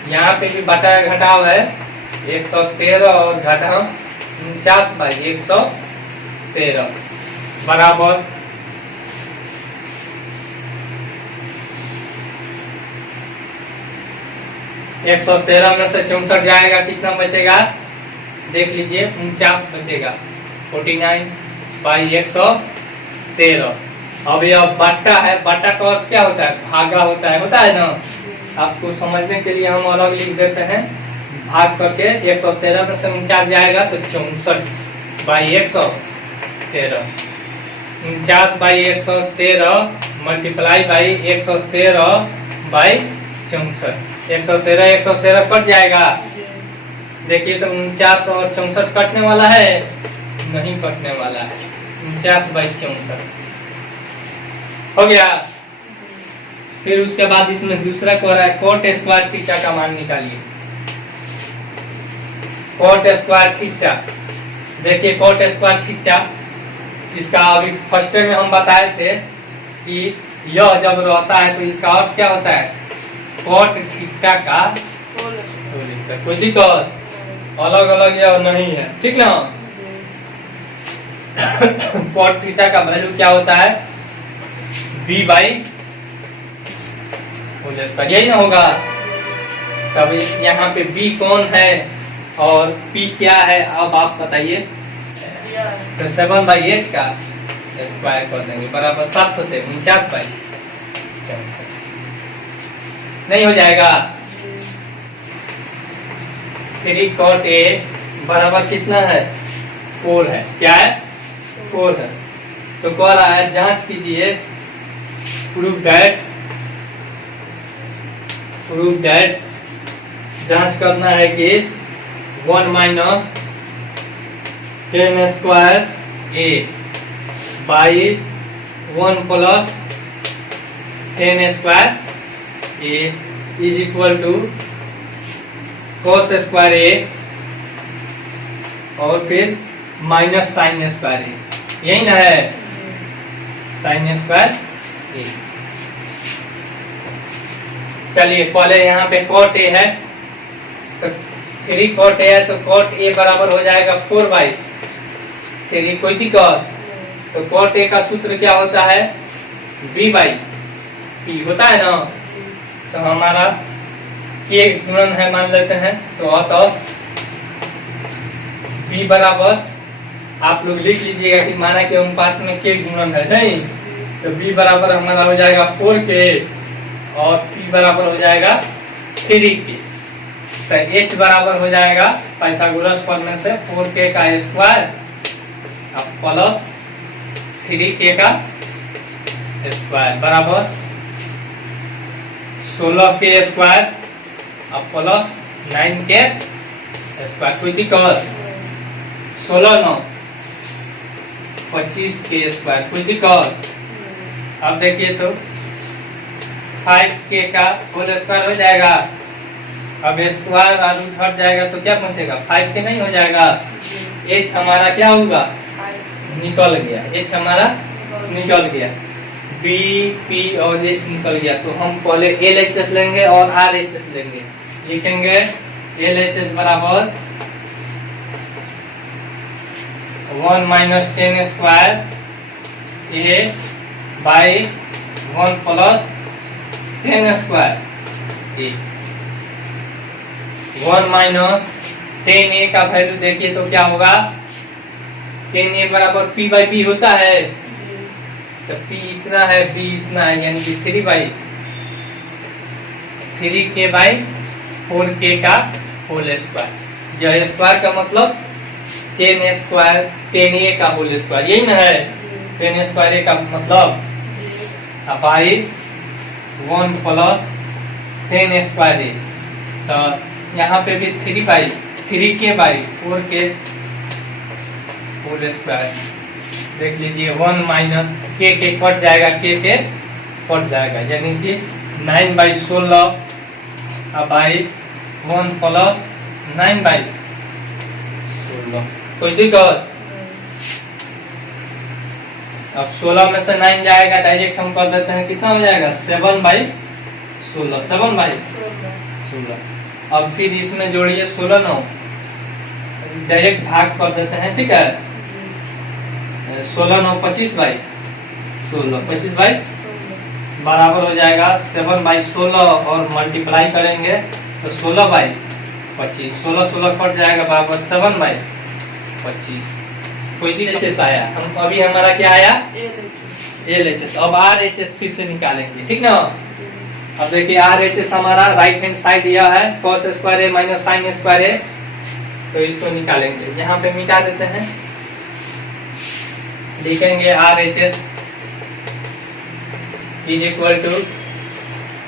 यहाँ पे भी बटा घटाव है, 113 और घटाव 49 बाई 113 बराबर 113 में से 64 जाएगा, कितना बचेगा देख लीजिए, 49 बचेगा, 49 बाई 113। अब यह बट्टा है, बट्टा का अर्थ क्या होता है, भागा होता है ना। आपको समझने के लिए हम अलग लिख देते हैं, भाग करके 113 में से 49 जाएगा तो 64 by 113, 49 by 113 multiply by 113 by 64, 113 cut जाएगा। देखिए, तो 49 और 64 कटने वाला है, नहीं कटने वाला है, 49 बाई 64 हो गया। फिर उसके बाद इसमें दूसरा कह रहा है कोट स्क्वायर थीटा का मान निकालिए। Cot square theta. देखिए कॉट स्क्वायर थीटा, इसका अभी फर्स्ट में हम बताए थे कि यह जब रहता है तो इसका अर्थ क्या होता है, कॉट थीटा का होल स्क्वायर। कोई दिक्कत, अलग अलग यह नहीं है, ठीक ना। कॉट थीटा का वैल्यू क्या होता है, b बाई होल स्क्वायर, यही ना होगा। तब यहाँ पे b कौन है और p क्या है, अब आप बताइए। दिया है। तो 7/8 का स्क्वायर कर देंगे बराबर 749 पाई, नहीं हो जाएगा। 3 cot a बराबर कितना है, 4 है, क्या है 4 है। तो कह रहा है जांच कीजिए, प्रूव दैट जांच करना है कि 1 minus 10 square a by 1 plus 10 square a is equal to cos square a और फिर माइनस साइन स्क्वायर a, यही ना है, साइन स्क्वायर a। चलिए पहले यहाँ पे cot a है, तो 3 cot a है तो cot a बराबर हो जाएगा 4/3, कोई दिक्कत। तो cot a का सूत्र क्या होता है, b बाई p होता है ना। तो हमारा k गुणन है मान लेते हैं, तो अतः b बराबर, आप लोग लिख लीजिएगा कि माना के अनुपात में k गुणन है, नहीं तो b बराबर हमारा हो जाएगा 4k और p बराबर हो जाएगा 3k। तो h बराबर हो जाएगा पाइथागोरस प्रमेय से 4k का स्क्वायर प्लस 3k का स्क्वायर बराबर 16k square plus 9k square, कोई दिक्कत। 16 9 25k स्क्वायर, कोई दिक्कत। अब देखिए तो 5k का होल स्क्वायर हो जाएगा, अब स्क्वायर और रूट हट जाएगा तो क्या बचेगा, 5k नहीं हो जाएगा। h हमारा क्या होगा, निकल गया, h हमारा निकल गया, b p और h निकल गया। तो हम पहले LHS लेंगे और RHS लेंगे, लिखेंगे LHS बराबर 1 minus 10 square a by 1 plus 10 square a। 1 minus 10a का वैल्यू देखिए तो क्या होगा, 10a बराबर p बाई b होता है, तो p इतना है b इतना है, यानी कि 3k बाई 4k का होल स्क्वायर। यह स्क्वायर का मतलब 10 स्क्वायर 10a का होल स्क्वायर, यही ना है। 10 स्क्वायर a का मतलब बाई 1 प्लस 10 स्क्वायर a। तो यहाँ पे भी 3k by 4k whole square, देख लीजिए 1 माइनस k कट जाएगा, k कट जाएगा, यानी कि 9/16 बाई 1 प्लस 9/16, कोई दिक्कत। अब 16 में से 9 जाएगा, डायरेक्ट हम कर देते हैं, कितना हो जाएगा 7/16, 7/16। अब फिर इसमें जोड़िए 16 9, डायरेक्ट भाग कर देते हैं, ठीक है। 16 9 25/16, 25 बराबर हो जाएगा 7/16 और मल्टीप्लाई करेंगे तो 16/25, 16 कट जाएगा बराबर 7/25। कोई LHS आया, हम अभी हमारा क्या आया LHS। अब RHS फिर से निकालेंगे, ठीक ना। अब देखिए RHS हमारा राइट हैंड साइड यह है, cos square a minus sine square a, तो इसको निकालेंगे, यहाँ पे मिटा देते हैं, लिखेंगे RHS is equal to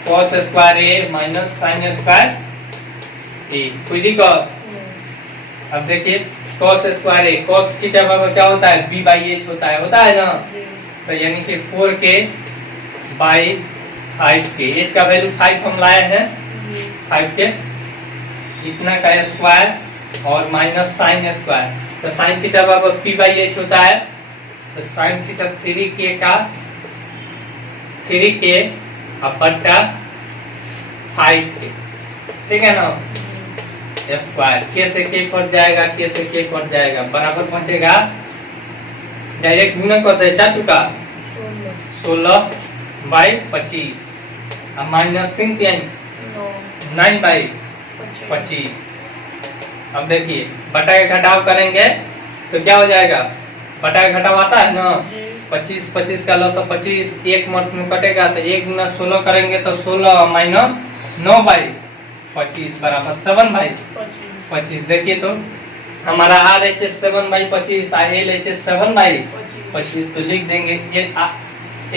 cos square a minus sine square a, कोई दिक्कत। अब देखिए cos square a, cos theta बराबर क्या होता है, b बाई h होता है ना। तो यानी कि 4k बाई 5k, इसका वैल्यू 5 हम लाए हैं, 5k इतना का स्क्वायर और माइनस साइन स्क्वायर, तो साइन थीटा बराबर पी बाई एच होता है, तो साइन थीटा 3k का 3k और बट्टा 5k, ठीक है ना, स्क्वायर, के से के कट जाएगा, के से के कट जाएगा, बराबर पहुंचेगा, डायरेक्ट गुणन करते हैं चाचू का 16/25 और माइनस 3 9/25। अब देखिए बटा के घटाव करेंगे तो क्या हो जाएगा, बटा के घटाव आता है ना, 25 का लॉस 25, एक मत में कटेगा तो 1 गुना 16 करेंगे तो 16 माइनस 9/25 बराबर 7/25। देखिए तो हमारा RHS 7/25 और LHS 7/25, तो लिख देंगे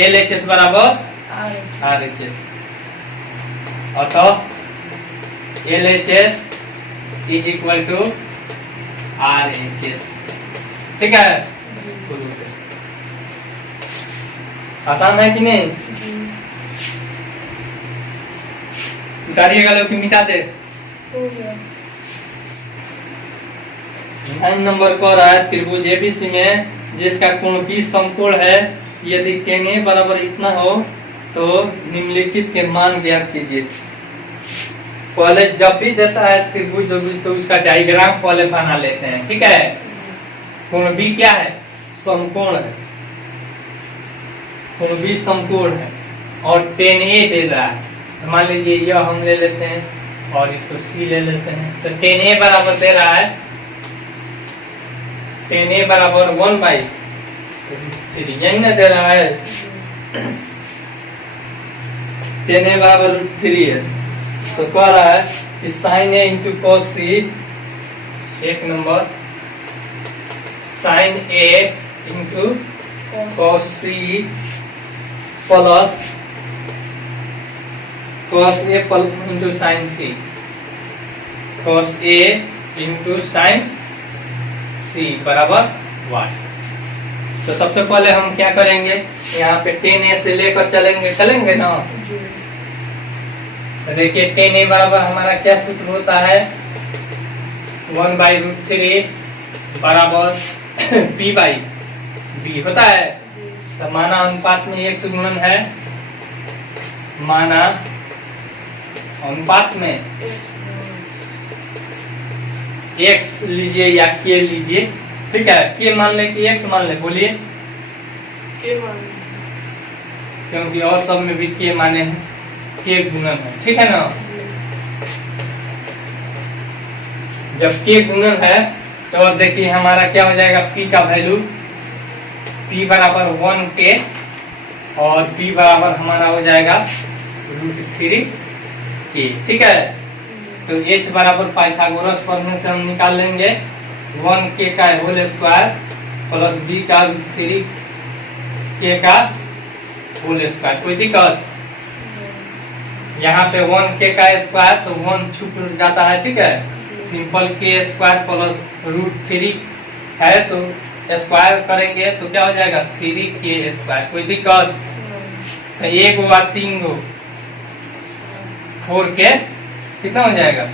LHS बराबर RHS, और तो LHS is equal to RHS, ठीक है। आसान है कि नहीं, उतारिएगा लोग कि मिटा दे। 9 नंबर को रहा है, त्रिभुज ABC में जिसका कोण 20 समकोण है, यदि tan A बराबर इतना हो तो निम्नलिखित के मान ज्ञात कीजिए। पहले जब भी देता है त्रिभुज तो उसका डायग्राम पहले बना लेते हैं, ठीक है। कोण B क्या है, समकोण है, कोण B समकोण है और tan A दे रहा है, तो मान लीजिए यह हम ले लेते हैं और इसको C ले लेते हैं, तो tan A बराबर दे रहा है, tan A बराबर 1/3, यही ना दे रहा है, tan A बराबर √3 है, तो कह रहा है कि sin A into cos C, एक number sin A into cos C plus cos A into sin C, cos A into sin C बराबर 1। तो सबसे पहले हम क्या करेंगे, यहाँ पे tan A से लेकर चलेंगे ना, तो देखिए tan A बराबर हमारा क्या सूत्र होता है, 1/√3 बराबर P/B होता है। तो माना अनुपात में x गुणन है, माना अनुपात में x लीजिए या k लीजिए, ठीक है, k मान ले कि x मान ले, बोलिए, क्योंकि और सब में भी k माने हैं, k गुणन है, ठीक है ना। जब k गुणन है तो अब देखिए हमारा क्या हो जाएगा, p का वैल्यू p बराबर 1k और p बराबर हमारा हो जाएगा √3k, ठीक है। तो h बराबर पाइथागोरस प्रमेय से हम निकाल लेंगे, 1k का होल स्क्वायर प्लस b का √3k का होल स्क्वायर, कोई दिक्कत, यहाँ पे 1k का स्क्वायर तो 1 छुप जाता है, ठीक है, सिंपल k स्क्वायर प्लस √3 है तो स्क्वायर करेंगे तो क्या हो जाएगा 3k स्क्वायर, कोई दिक्कत, तो 1 गो 3 गो 4k कितना हो जाएगा,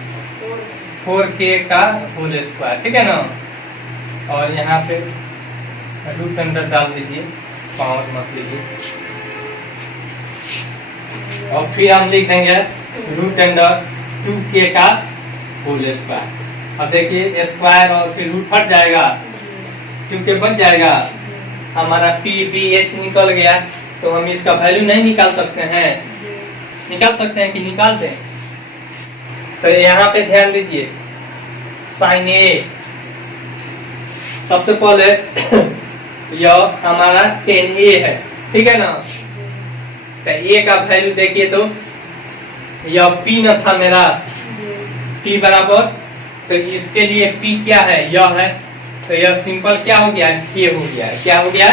4k का होल स्क्वायर, ठीक है ना। और यहाँ पे रूट अंडर डाल दीजिए, पावर मत लीजिए, और फिर हम लिख देंगे √2k का होल स्क्वायर। अब देखिए स्क्वायर और फिर रूट हट जाएगा, 2k बच जाएगा, हमारा P/B/H निकल गया, तो हम इसका वैल्यू नहीं निकाल सकते हैं, निकाल सकते हैं कि निकाल दें, तो यहाँ पे ध्यान दीजिए, sin A सबसे पहले यह हमारा tan A है, ठीक है ना, तो A का वैल्यू देखिए तो यह P न था मेरा, P बराबर, तो इसके लिए P क्या है, यह है, तो यह सिंपल क्या हो गया, K हो गया, क्या हो गया,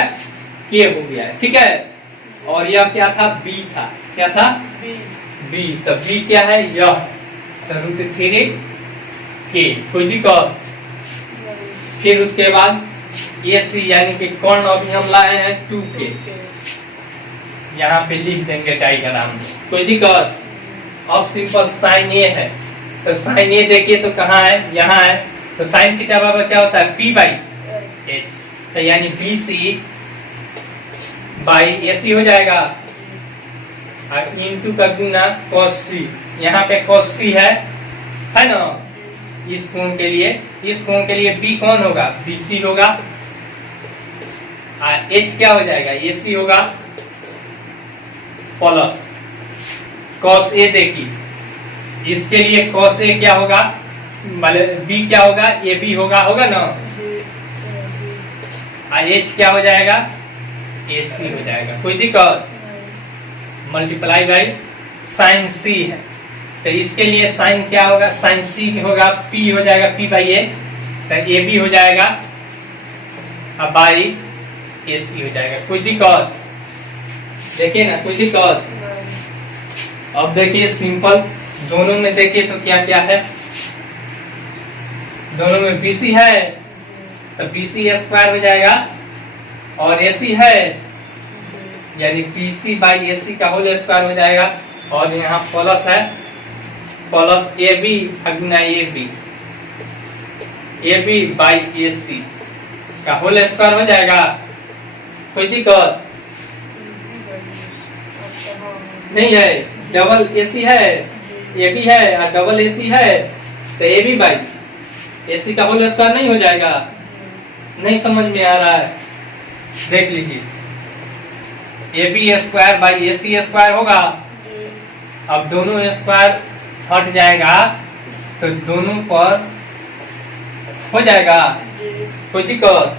K हो गया, ठीक है। और यह क्या था, B था, क्या था, B, तो B क्या है, यह, तो √3k, कोई दिक्कत। फिर उसके बाद AC यानी कि कर्ण अभी हम लाए हैं 2k, यहाँ पे लिख देंगे डायग्राम में, कोई दिक्कत। अब सिंपल sin A है, तो sin A देखिए तो कहाँ है, यहाँ है, तो साइन थीटा बराबर क्या होता है P बाई H, तो यानी BC बाई AC हो जाएगा और इनटू का गुना cos C, यहाँ पे cos C है ना इस कोण के लिए, इस कोण के लिए B कौन होगा BC होगा और H क्या हो जाएगा AC होगा प्लस cos A, देखिए इसके लिए cos A क्या होगा B क्या होगा AB होगा ना और H क्या हो जाएगा AC हो जाएगा, कोई दिक्कत, मल्टीप्लाई बाई साइन C है तो इसके लिए साइन क्या होगा साइन C होगा P हो जाएगा P बाई H, तो AB हो जाएगा अब बाई AC हो जाएगा, कोई दिक्कत, देखिए ना कोई दिक्कत। अब देखिए सिंपल, दोनों में देखिए तो क्या क्या है, दोनों में BC है तो BC स्क्वायर हो जाएगा और AC है यानी BC बाई AC का होल स्क्वायर हो जाएगा और यहाँ प्लस है plus AB Guna AB by AC का होल स्क्वायर हो जाएगा, कोई दिक्कत नहीं है, डबल AC है AB है और डबल AC है तो AB बाई AC का होल स्क्वायर नहीं हो जाएगा, नहीं समझ में आ रहा है, देख लीजिए AB square by AC square होगा, अब दोनों स्क्वायर हट जाएगा तो दोनों पर हो जाएगा, कोई दिक्कत,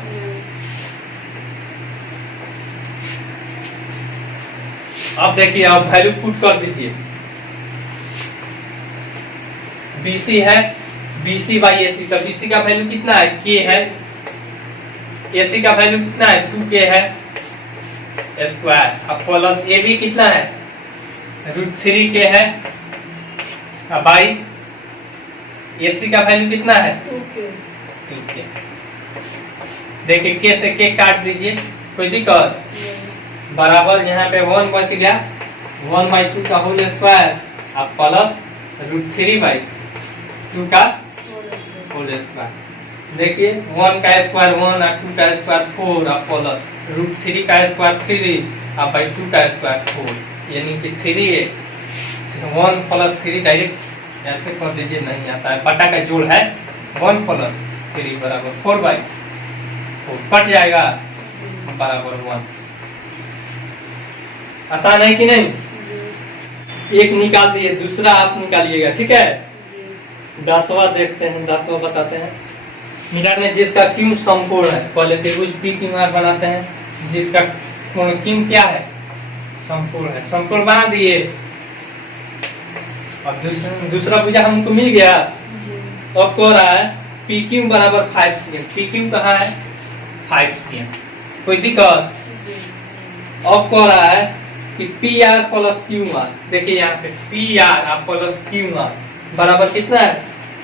अब देखिए अब वैल्यू पुट कर दीजिए, BC है BC बाई AC, तो BC का वैल्यू कितना है K है, AC का वैल्यू कितना है 2K है स्क्वायर, अब प्लस AB कितना है √3K है अब बाई AC का वैल्यू कितना है 2K, देखिए K से K काट दीजिए, कोई दिक्कत, बराबर यहाँ पे 1 बच गया 1/2 का होल स्क्वायर अब प्लस √3/2 का होल स्क्वायर, देखिए 1 का स्क्वायर 1 और 2 का स्क्वायर 4 और प्लस √3 का स्क्वायर 3 और बाई 2 का स्क्वायर 4, यानी कि 1 प्लस 3 डायरेक्ट ऐसे कर दीजिए, नहीं आता है, बटा का जोड़ है 1 प्लस 3 बराबर 4/4 कट जाएगा बराबर 1, आसान है कि नहीं, एक निकाल दिए दूसरा आप निकालिएगा, ठीक है। 10वां देखते हैं, 10वां बताते हैं, मिरर में जिसका क्यों समकोण है, पहले त्रिभुज PQR बनाते हैं, जिसका कोण क्यों क्या है समकोण है, समकोण बना दिए, अब दूसरा भुजा हमको मिल गया, अब कह रहा है PQ बराबर 5 cm, PQ कहाँ है 5 cm, कोई दिक्कत, अब कह रहा है कि PR प्लस QR, देखिए यहाँ पे PR प्लस QR बराबर कितना है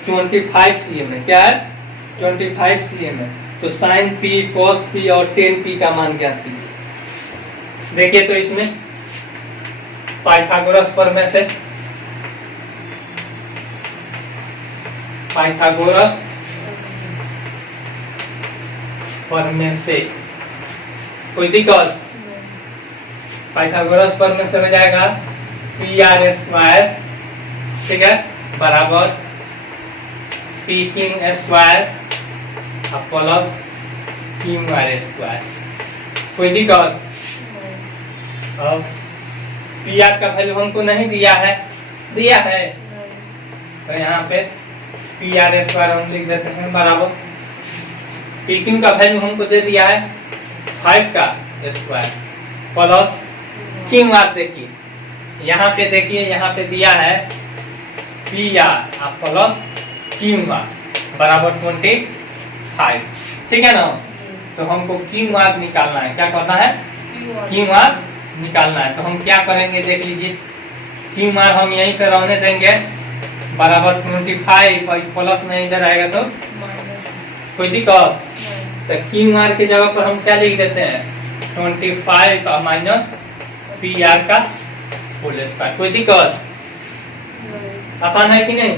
25 cm है, क्या है 25 cm है, तो साइन P cos P और tan P का मान ज्ञात कीजिए। देखिए तो इसमें पाइथागोरस प्रमेय से, पाइथागोरस प्रमेय से कोई दिक्कत, पाइथागोरस प्रमेय से हो जाएगा PR स्क्वायर, ठीक है, बराबर PQ square plus QR square, कोई दिक्कत। अब PR का वैल्यू हमको नहीं दिया है, दिया है तो यहाँ पे PR स्क्वायर हम लिख देते हैं बराबर PQ का वैल्यू हमको दे दिया है 5 का स्क्वायर प्लस QR, देखिए यहाँ पे, देखिए यहाँ पे दिया है PR प्लस QR बराबर 25, ठीक है ना, तो हमको QR निकालना है, क्या करना है QR निकालना है, तो हम क्या करेंगे देख लीजिए, QR हम यहीं पे रहने देंगे बराबर 25 और प्लस में इधर आएगा तो कोई दिक्कत, तो QR की जगह पर हम क्या लिख देते हैं 25 और माइनस PR का होल स्क्वायर, कोई दिक्कत, आसान है कि नहीं।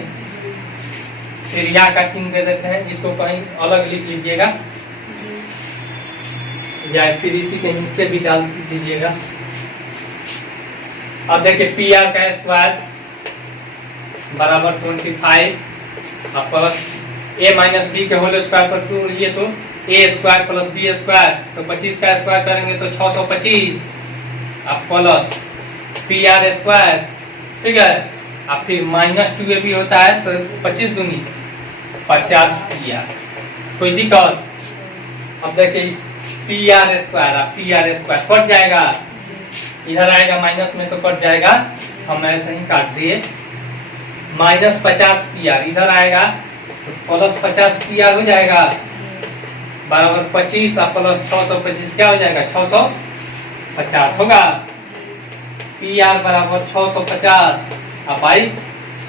फिर या का चिन्ह दे देते हैं, इसको कहीं अलग लिख लीजिएगा या फिर इसी के नीचे भी डाल दीजिएगा। अब देखिए पी आर का स्क्वायर बराबर 25 और प्लस ए माइनस बी के होल स्क्वायर पर टू लिए तो ए स्क्वायर प्लस बी स्क्वायर, तो 25 का स्क्वायर करेंगे तो 625 अब प्लस पी आर स्क्वायर, ठीक है। अब फिर माइनस 2 भी होता है तो 25 दूनी 50 पी आर, कोई दिक्कत। अब देखिए पी आर स्क्वायर कट जाएगा, इधर आएगा माइनस में तो कट जाएगा, हम ऐसे ही काट दिए। माइनस 50 पी आर इधर आएगा तो प्लस 50 पी आर हो जाएगा बराबर 25 और प्लस 625 क्या हो जाएगा 650 होगा। पी आर बराबर 650 और बाई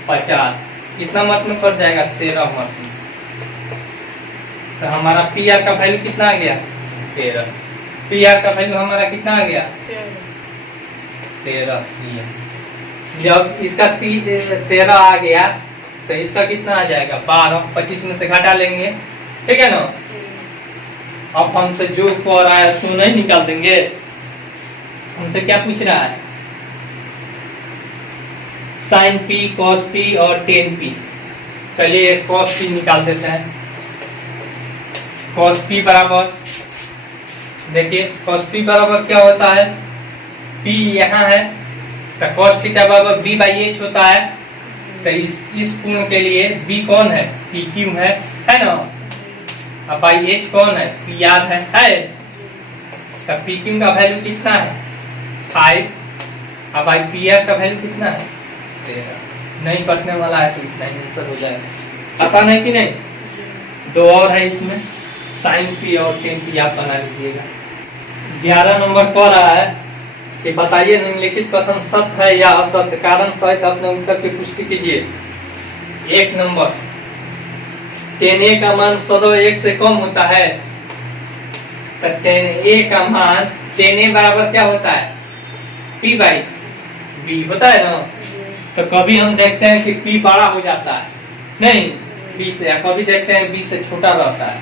50 कितना मत में कट जाएगा 13 मत में, तो हमारा पी आर का वैल्यू कितना आ गया 13। पी आर का वैल्यू हमारा कितना आ गया 13 सी। जब इसका 13 आ गया तो इसका कितना आ जाएगा 12, 25 में से घटा लेंगे, ठीक है ना। अब हमसे जो कर रहा है उसको नहीं निकाल देंगे, हमसे क्या पूछ रहा है साइन पी कॉस पी और टेन पी। चलिए कॉस पी निकाल देते हैं। कॉस पी बराबर देखिए कॉस पी बराबर क्या होता है, पी यहाँ है तो कॉस थीटा बराबर बी बाई एच होता है। तो इस कोण के लिए बी कौन है पी क्यू है ना, अब बाई एच कौन है पी आर है। तो पी क्यू का वैल्यू कितना है 5, अब बाई पी आर का वैल्यू कितना है 13। नहीं कटने वाला है तो इतना ही आंसर हो जाएगा। आसान है कि नहीं। दो और है इसमें साइन पी और टेन पी आप बना लीजिएगा। 11 नंबर कह रहा है कि बताइए निम्नलिखित कथन सत्य है या असत्य, कारण सहित अपने उत्तर की पुष्टि कीजिए। 1 नंबर टेन ए का मान सदैव 1 से कम होता है। तो टेन ए का मान टेन ए बराबर क्या होता है पी बाई बी होता है ना। तो कभी हम देखते हैं कि पी बड़ा हो जाता है नहीं बी से, कभी देखते हैं बी से छोटा रहता है।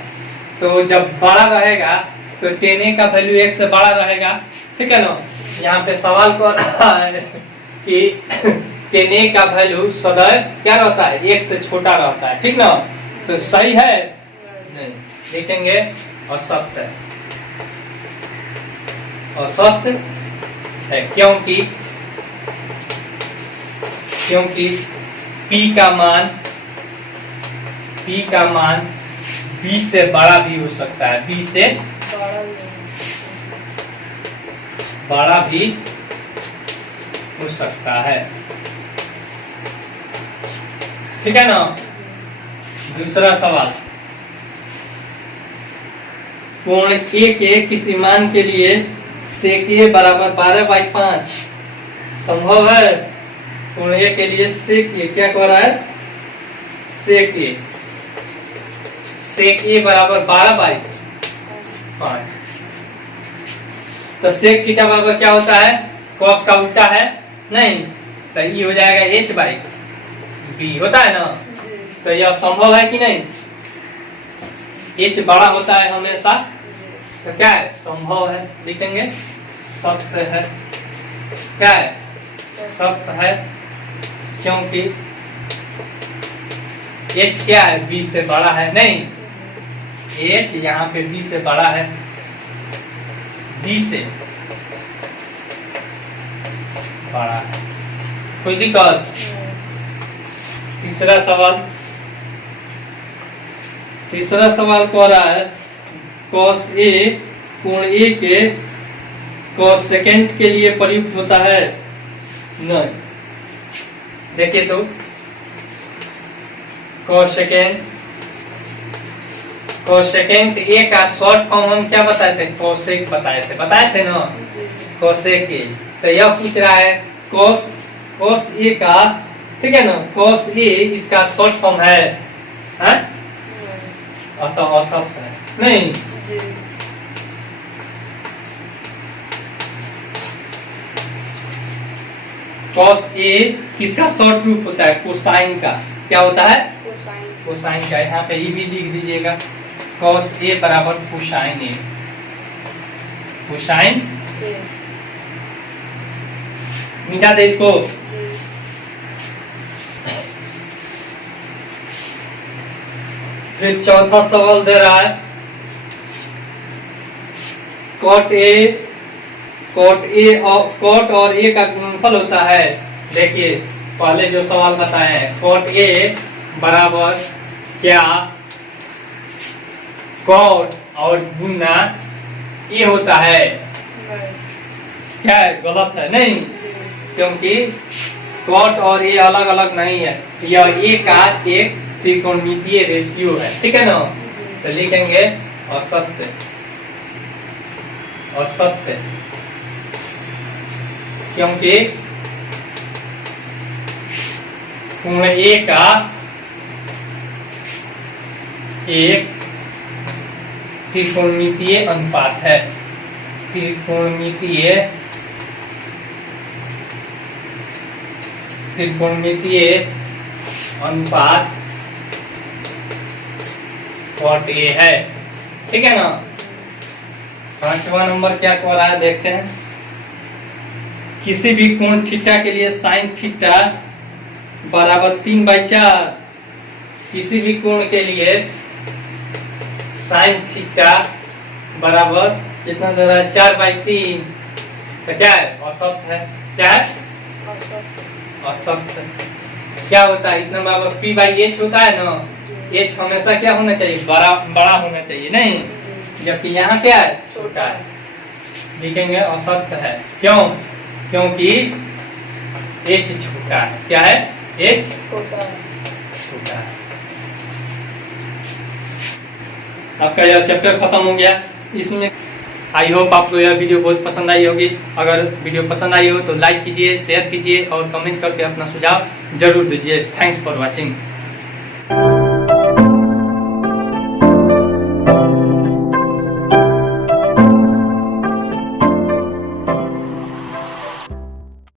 तो जब बड़ा रहेगा तो टेन ए का वैल्यू 1 से बड़ा रहेगा, ठीक है ना। यहाँ पे सवाल कर रहा है कि टेन ए का वैल्यू सदैव क्या रहता है 1 से छोटा रहता है, ठीक ना। तो सही है नहीं, लिखेंगे असत्य है। असत्य है क्योंकि P का मान B से बड़ा भी हो सकता है, B से बड़ा भी हो सकता है, ठीक है ना। दूसरा सवाल कोण ए के किसी मान के लिए सेक ए बराबर 12/5 संभव है। कोण ए के लिए सेक ए क्या कह रहा है सेक ए बराबर 12/5। तो सेक थीटा बराबर क्या होता है कॉस का उल्टा है नहीं, तो ये हो जाएगा h/b होता है ना। तो यह संभव है कि नहीं, h बड़ा होता है हमेशा, तो क्या है संभव है, लिखेंगे सत्य है। क्या है सत्य है क्योंकि h क्या है b से बड़ा है नहीं, h यहाँ पे b से बड़ा है, b से बड़ा है, कोई दिक्कत। तीसरा सवाल कह रहा है cos A कोण A के cos सेकेंड के लिए प्रयुक्त होता है नहीं। देखिए तो cos सेकेंड A का शॉर्ट फॉर्म हम क्या बताए थे कोसेक बताए थे ना कोसेक A। तो यह पूछ रहा है cos A का, ठीक है ना, cos A इसका शॉर्ट फॉर्म है, अतः असत्य है नहीं। cos A किसका शॉर्ट रूप होता है कोसाइन का, क्या होता है कोसाइन का, यहाँ पे ई भी लिख दीजिएगा। cos A बराबर कोसाइन A, कोसाइन मिटा दे इसको। फिर चौथा सवाल दे रहा है cot और A का गुणनफल होता है। देखिए पहले जो सवाल बताए हैं, cot A बराबर क्या cot और गुना A होता है? क्या है? गलत है, नहीं, क्योंकि cot और A अलग अलग नहीं है, यह A का एक त्रिकोणमितीय रेशियो है, ठीक है ना। तो लिखेंगे असत्य, असत्य, क्योंकि कोण A का एक त्रिकोणमितीय अनुपात है, त्रिकोणमितीय अनुपात cot A है, ठीक है ना। 5वां नंबर क्या कह रहा है देखते हैं। किसी भी कोण थीटा के लिए साइन थीटा बराबर 3/4, किसी भी कोण के लिए साइन थीटा बराबर कितना दे रहा है? 4/3। तो क्या है? असत्य है। क्या है? असत्य। क्या होता है? इतना बराबर P/H होता है ना, H हमेशा क्या होना चाहिए? बड़ा होना चाहिए, नहीं, जबकि यहाँ क्या है? छोटा है। लिखेंगे असत्य है। क्यों? क्योंकि H छोटा है। क्या है? H छोटा है। आपका यह चैप्टर खत्म हो गया। इसमें आई होप आपको यह वीडियो बहुत पसंद आई होगी। अगर वीडियो पसंद आई हो तो लाइक कीजिए, शेयर कीजिए और कमेंट करके अपना सुझाव जरूर दीजिए। Thanks for watching.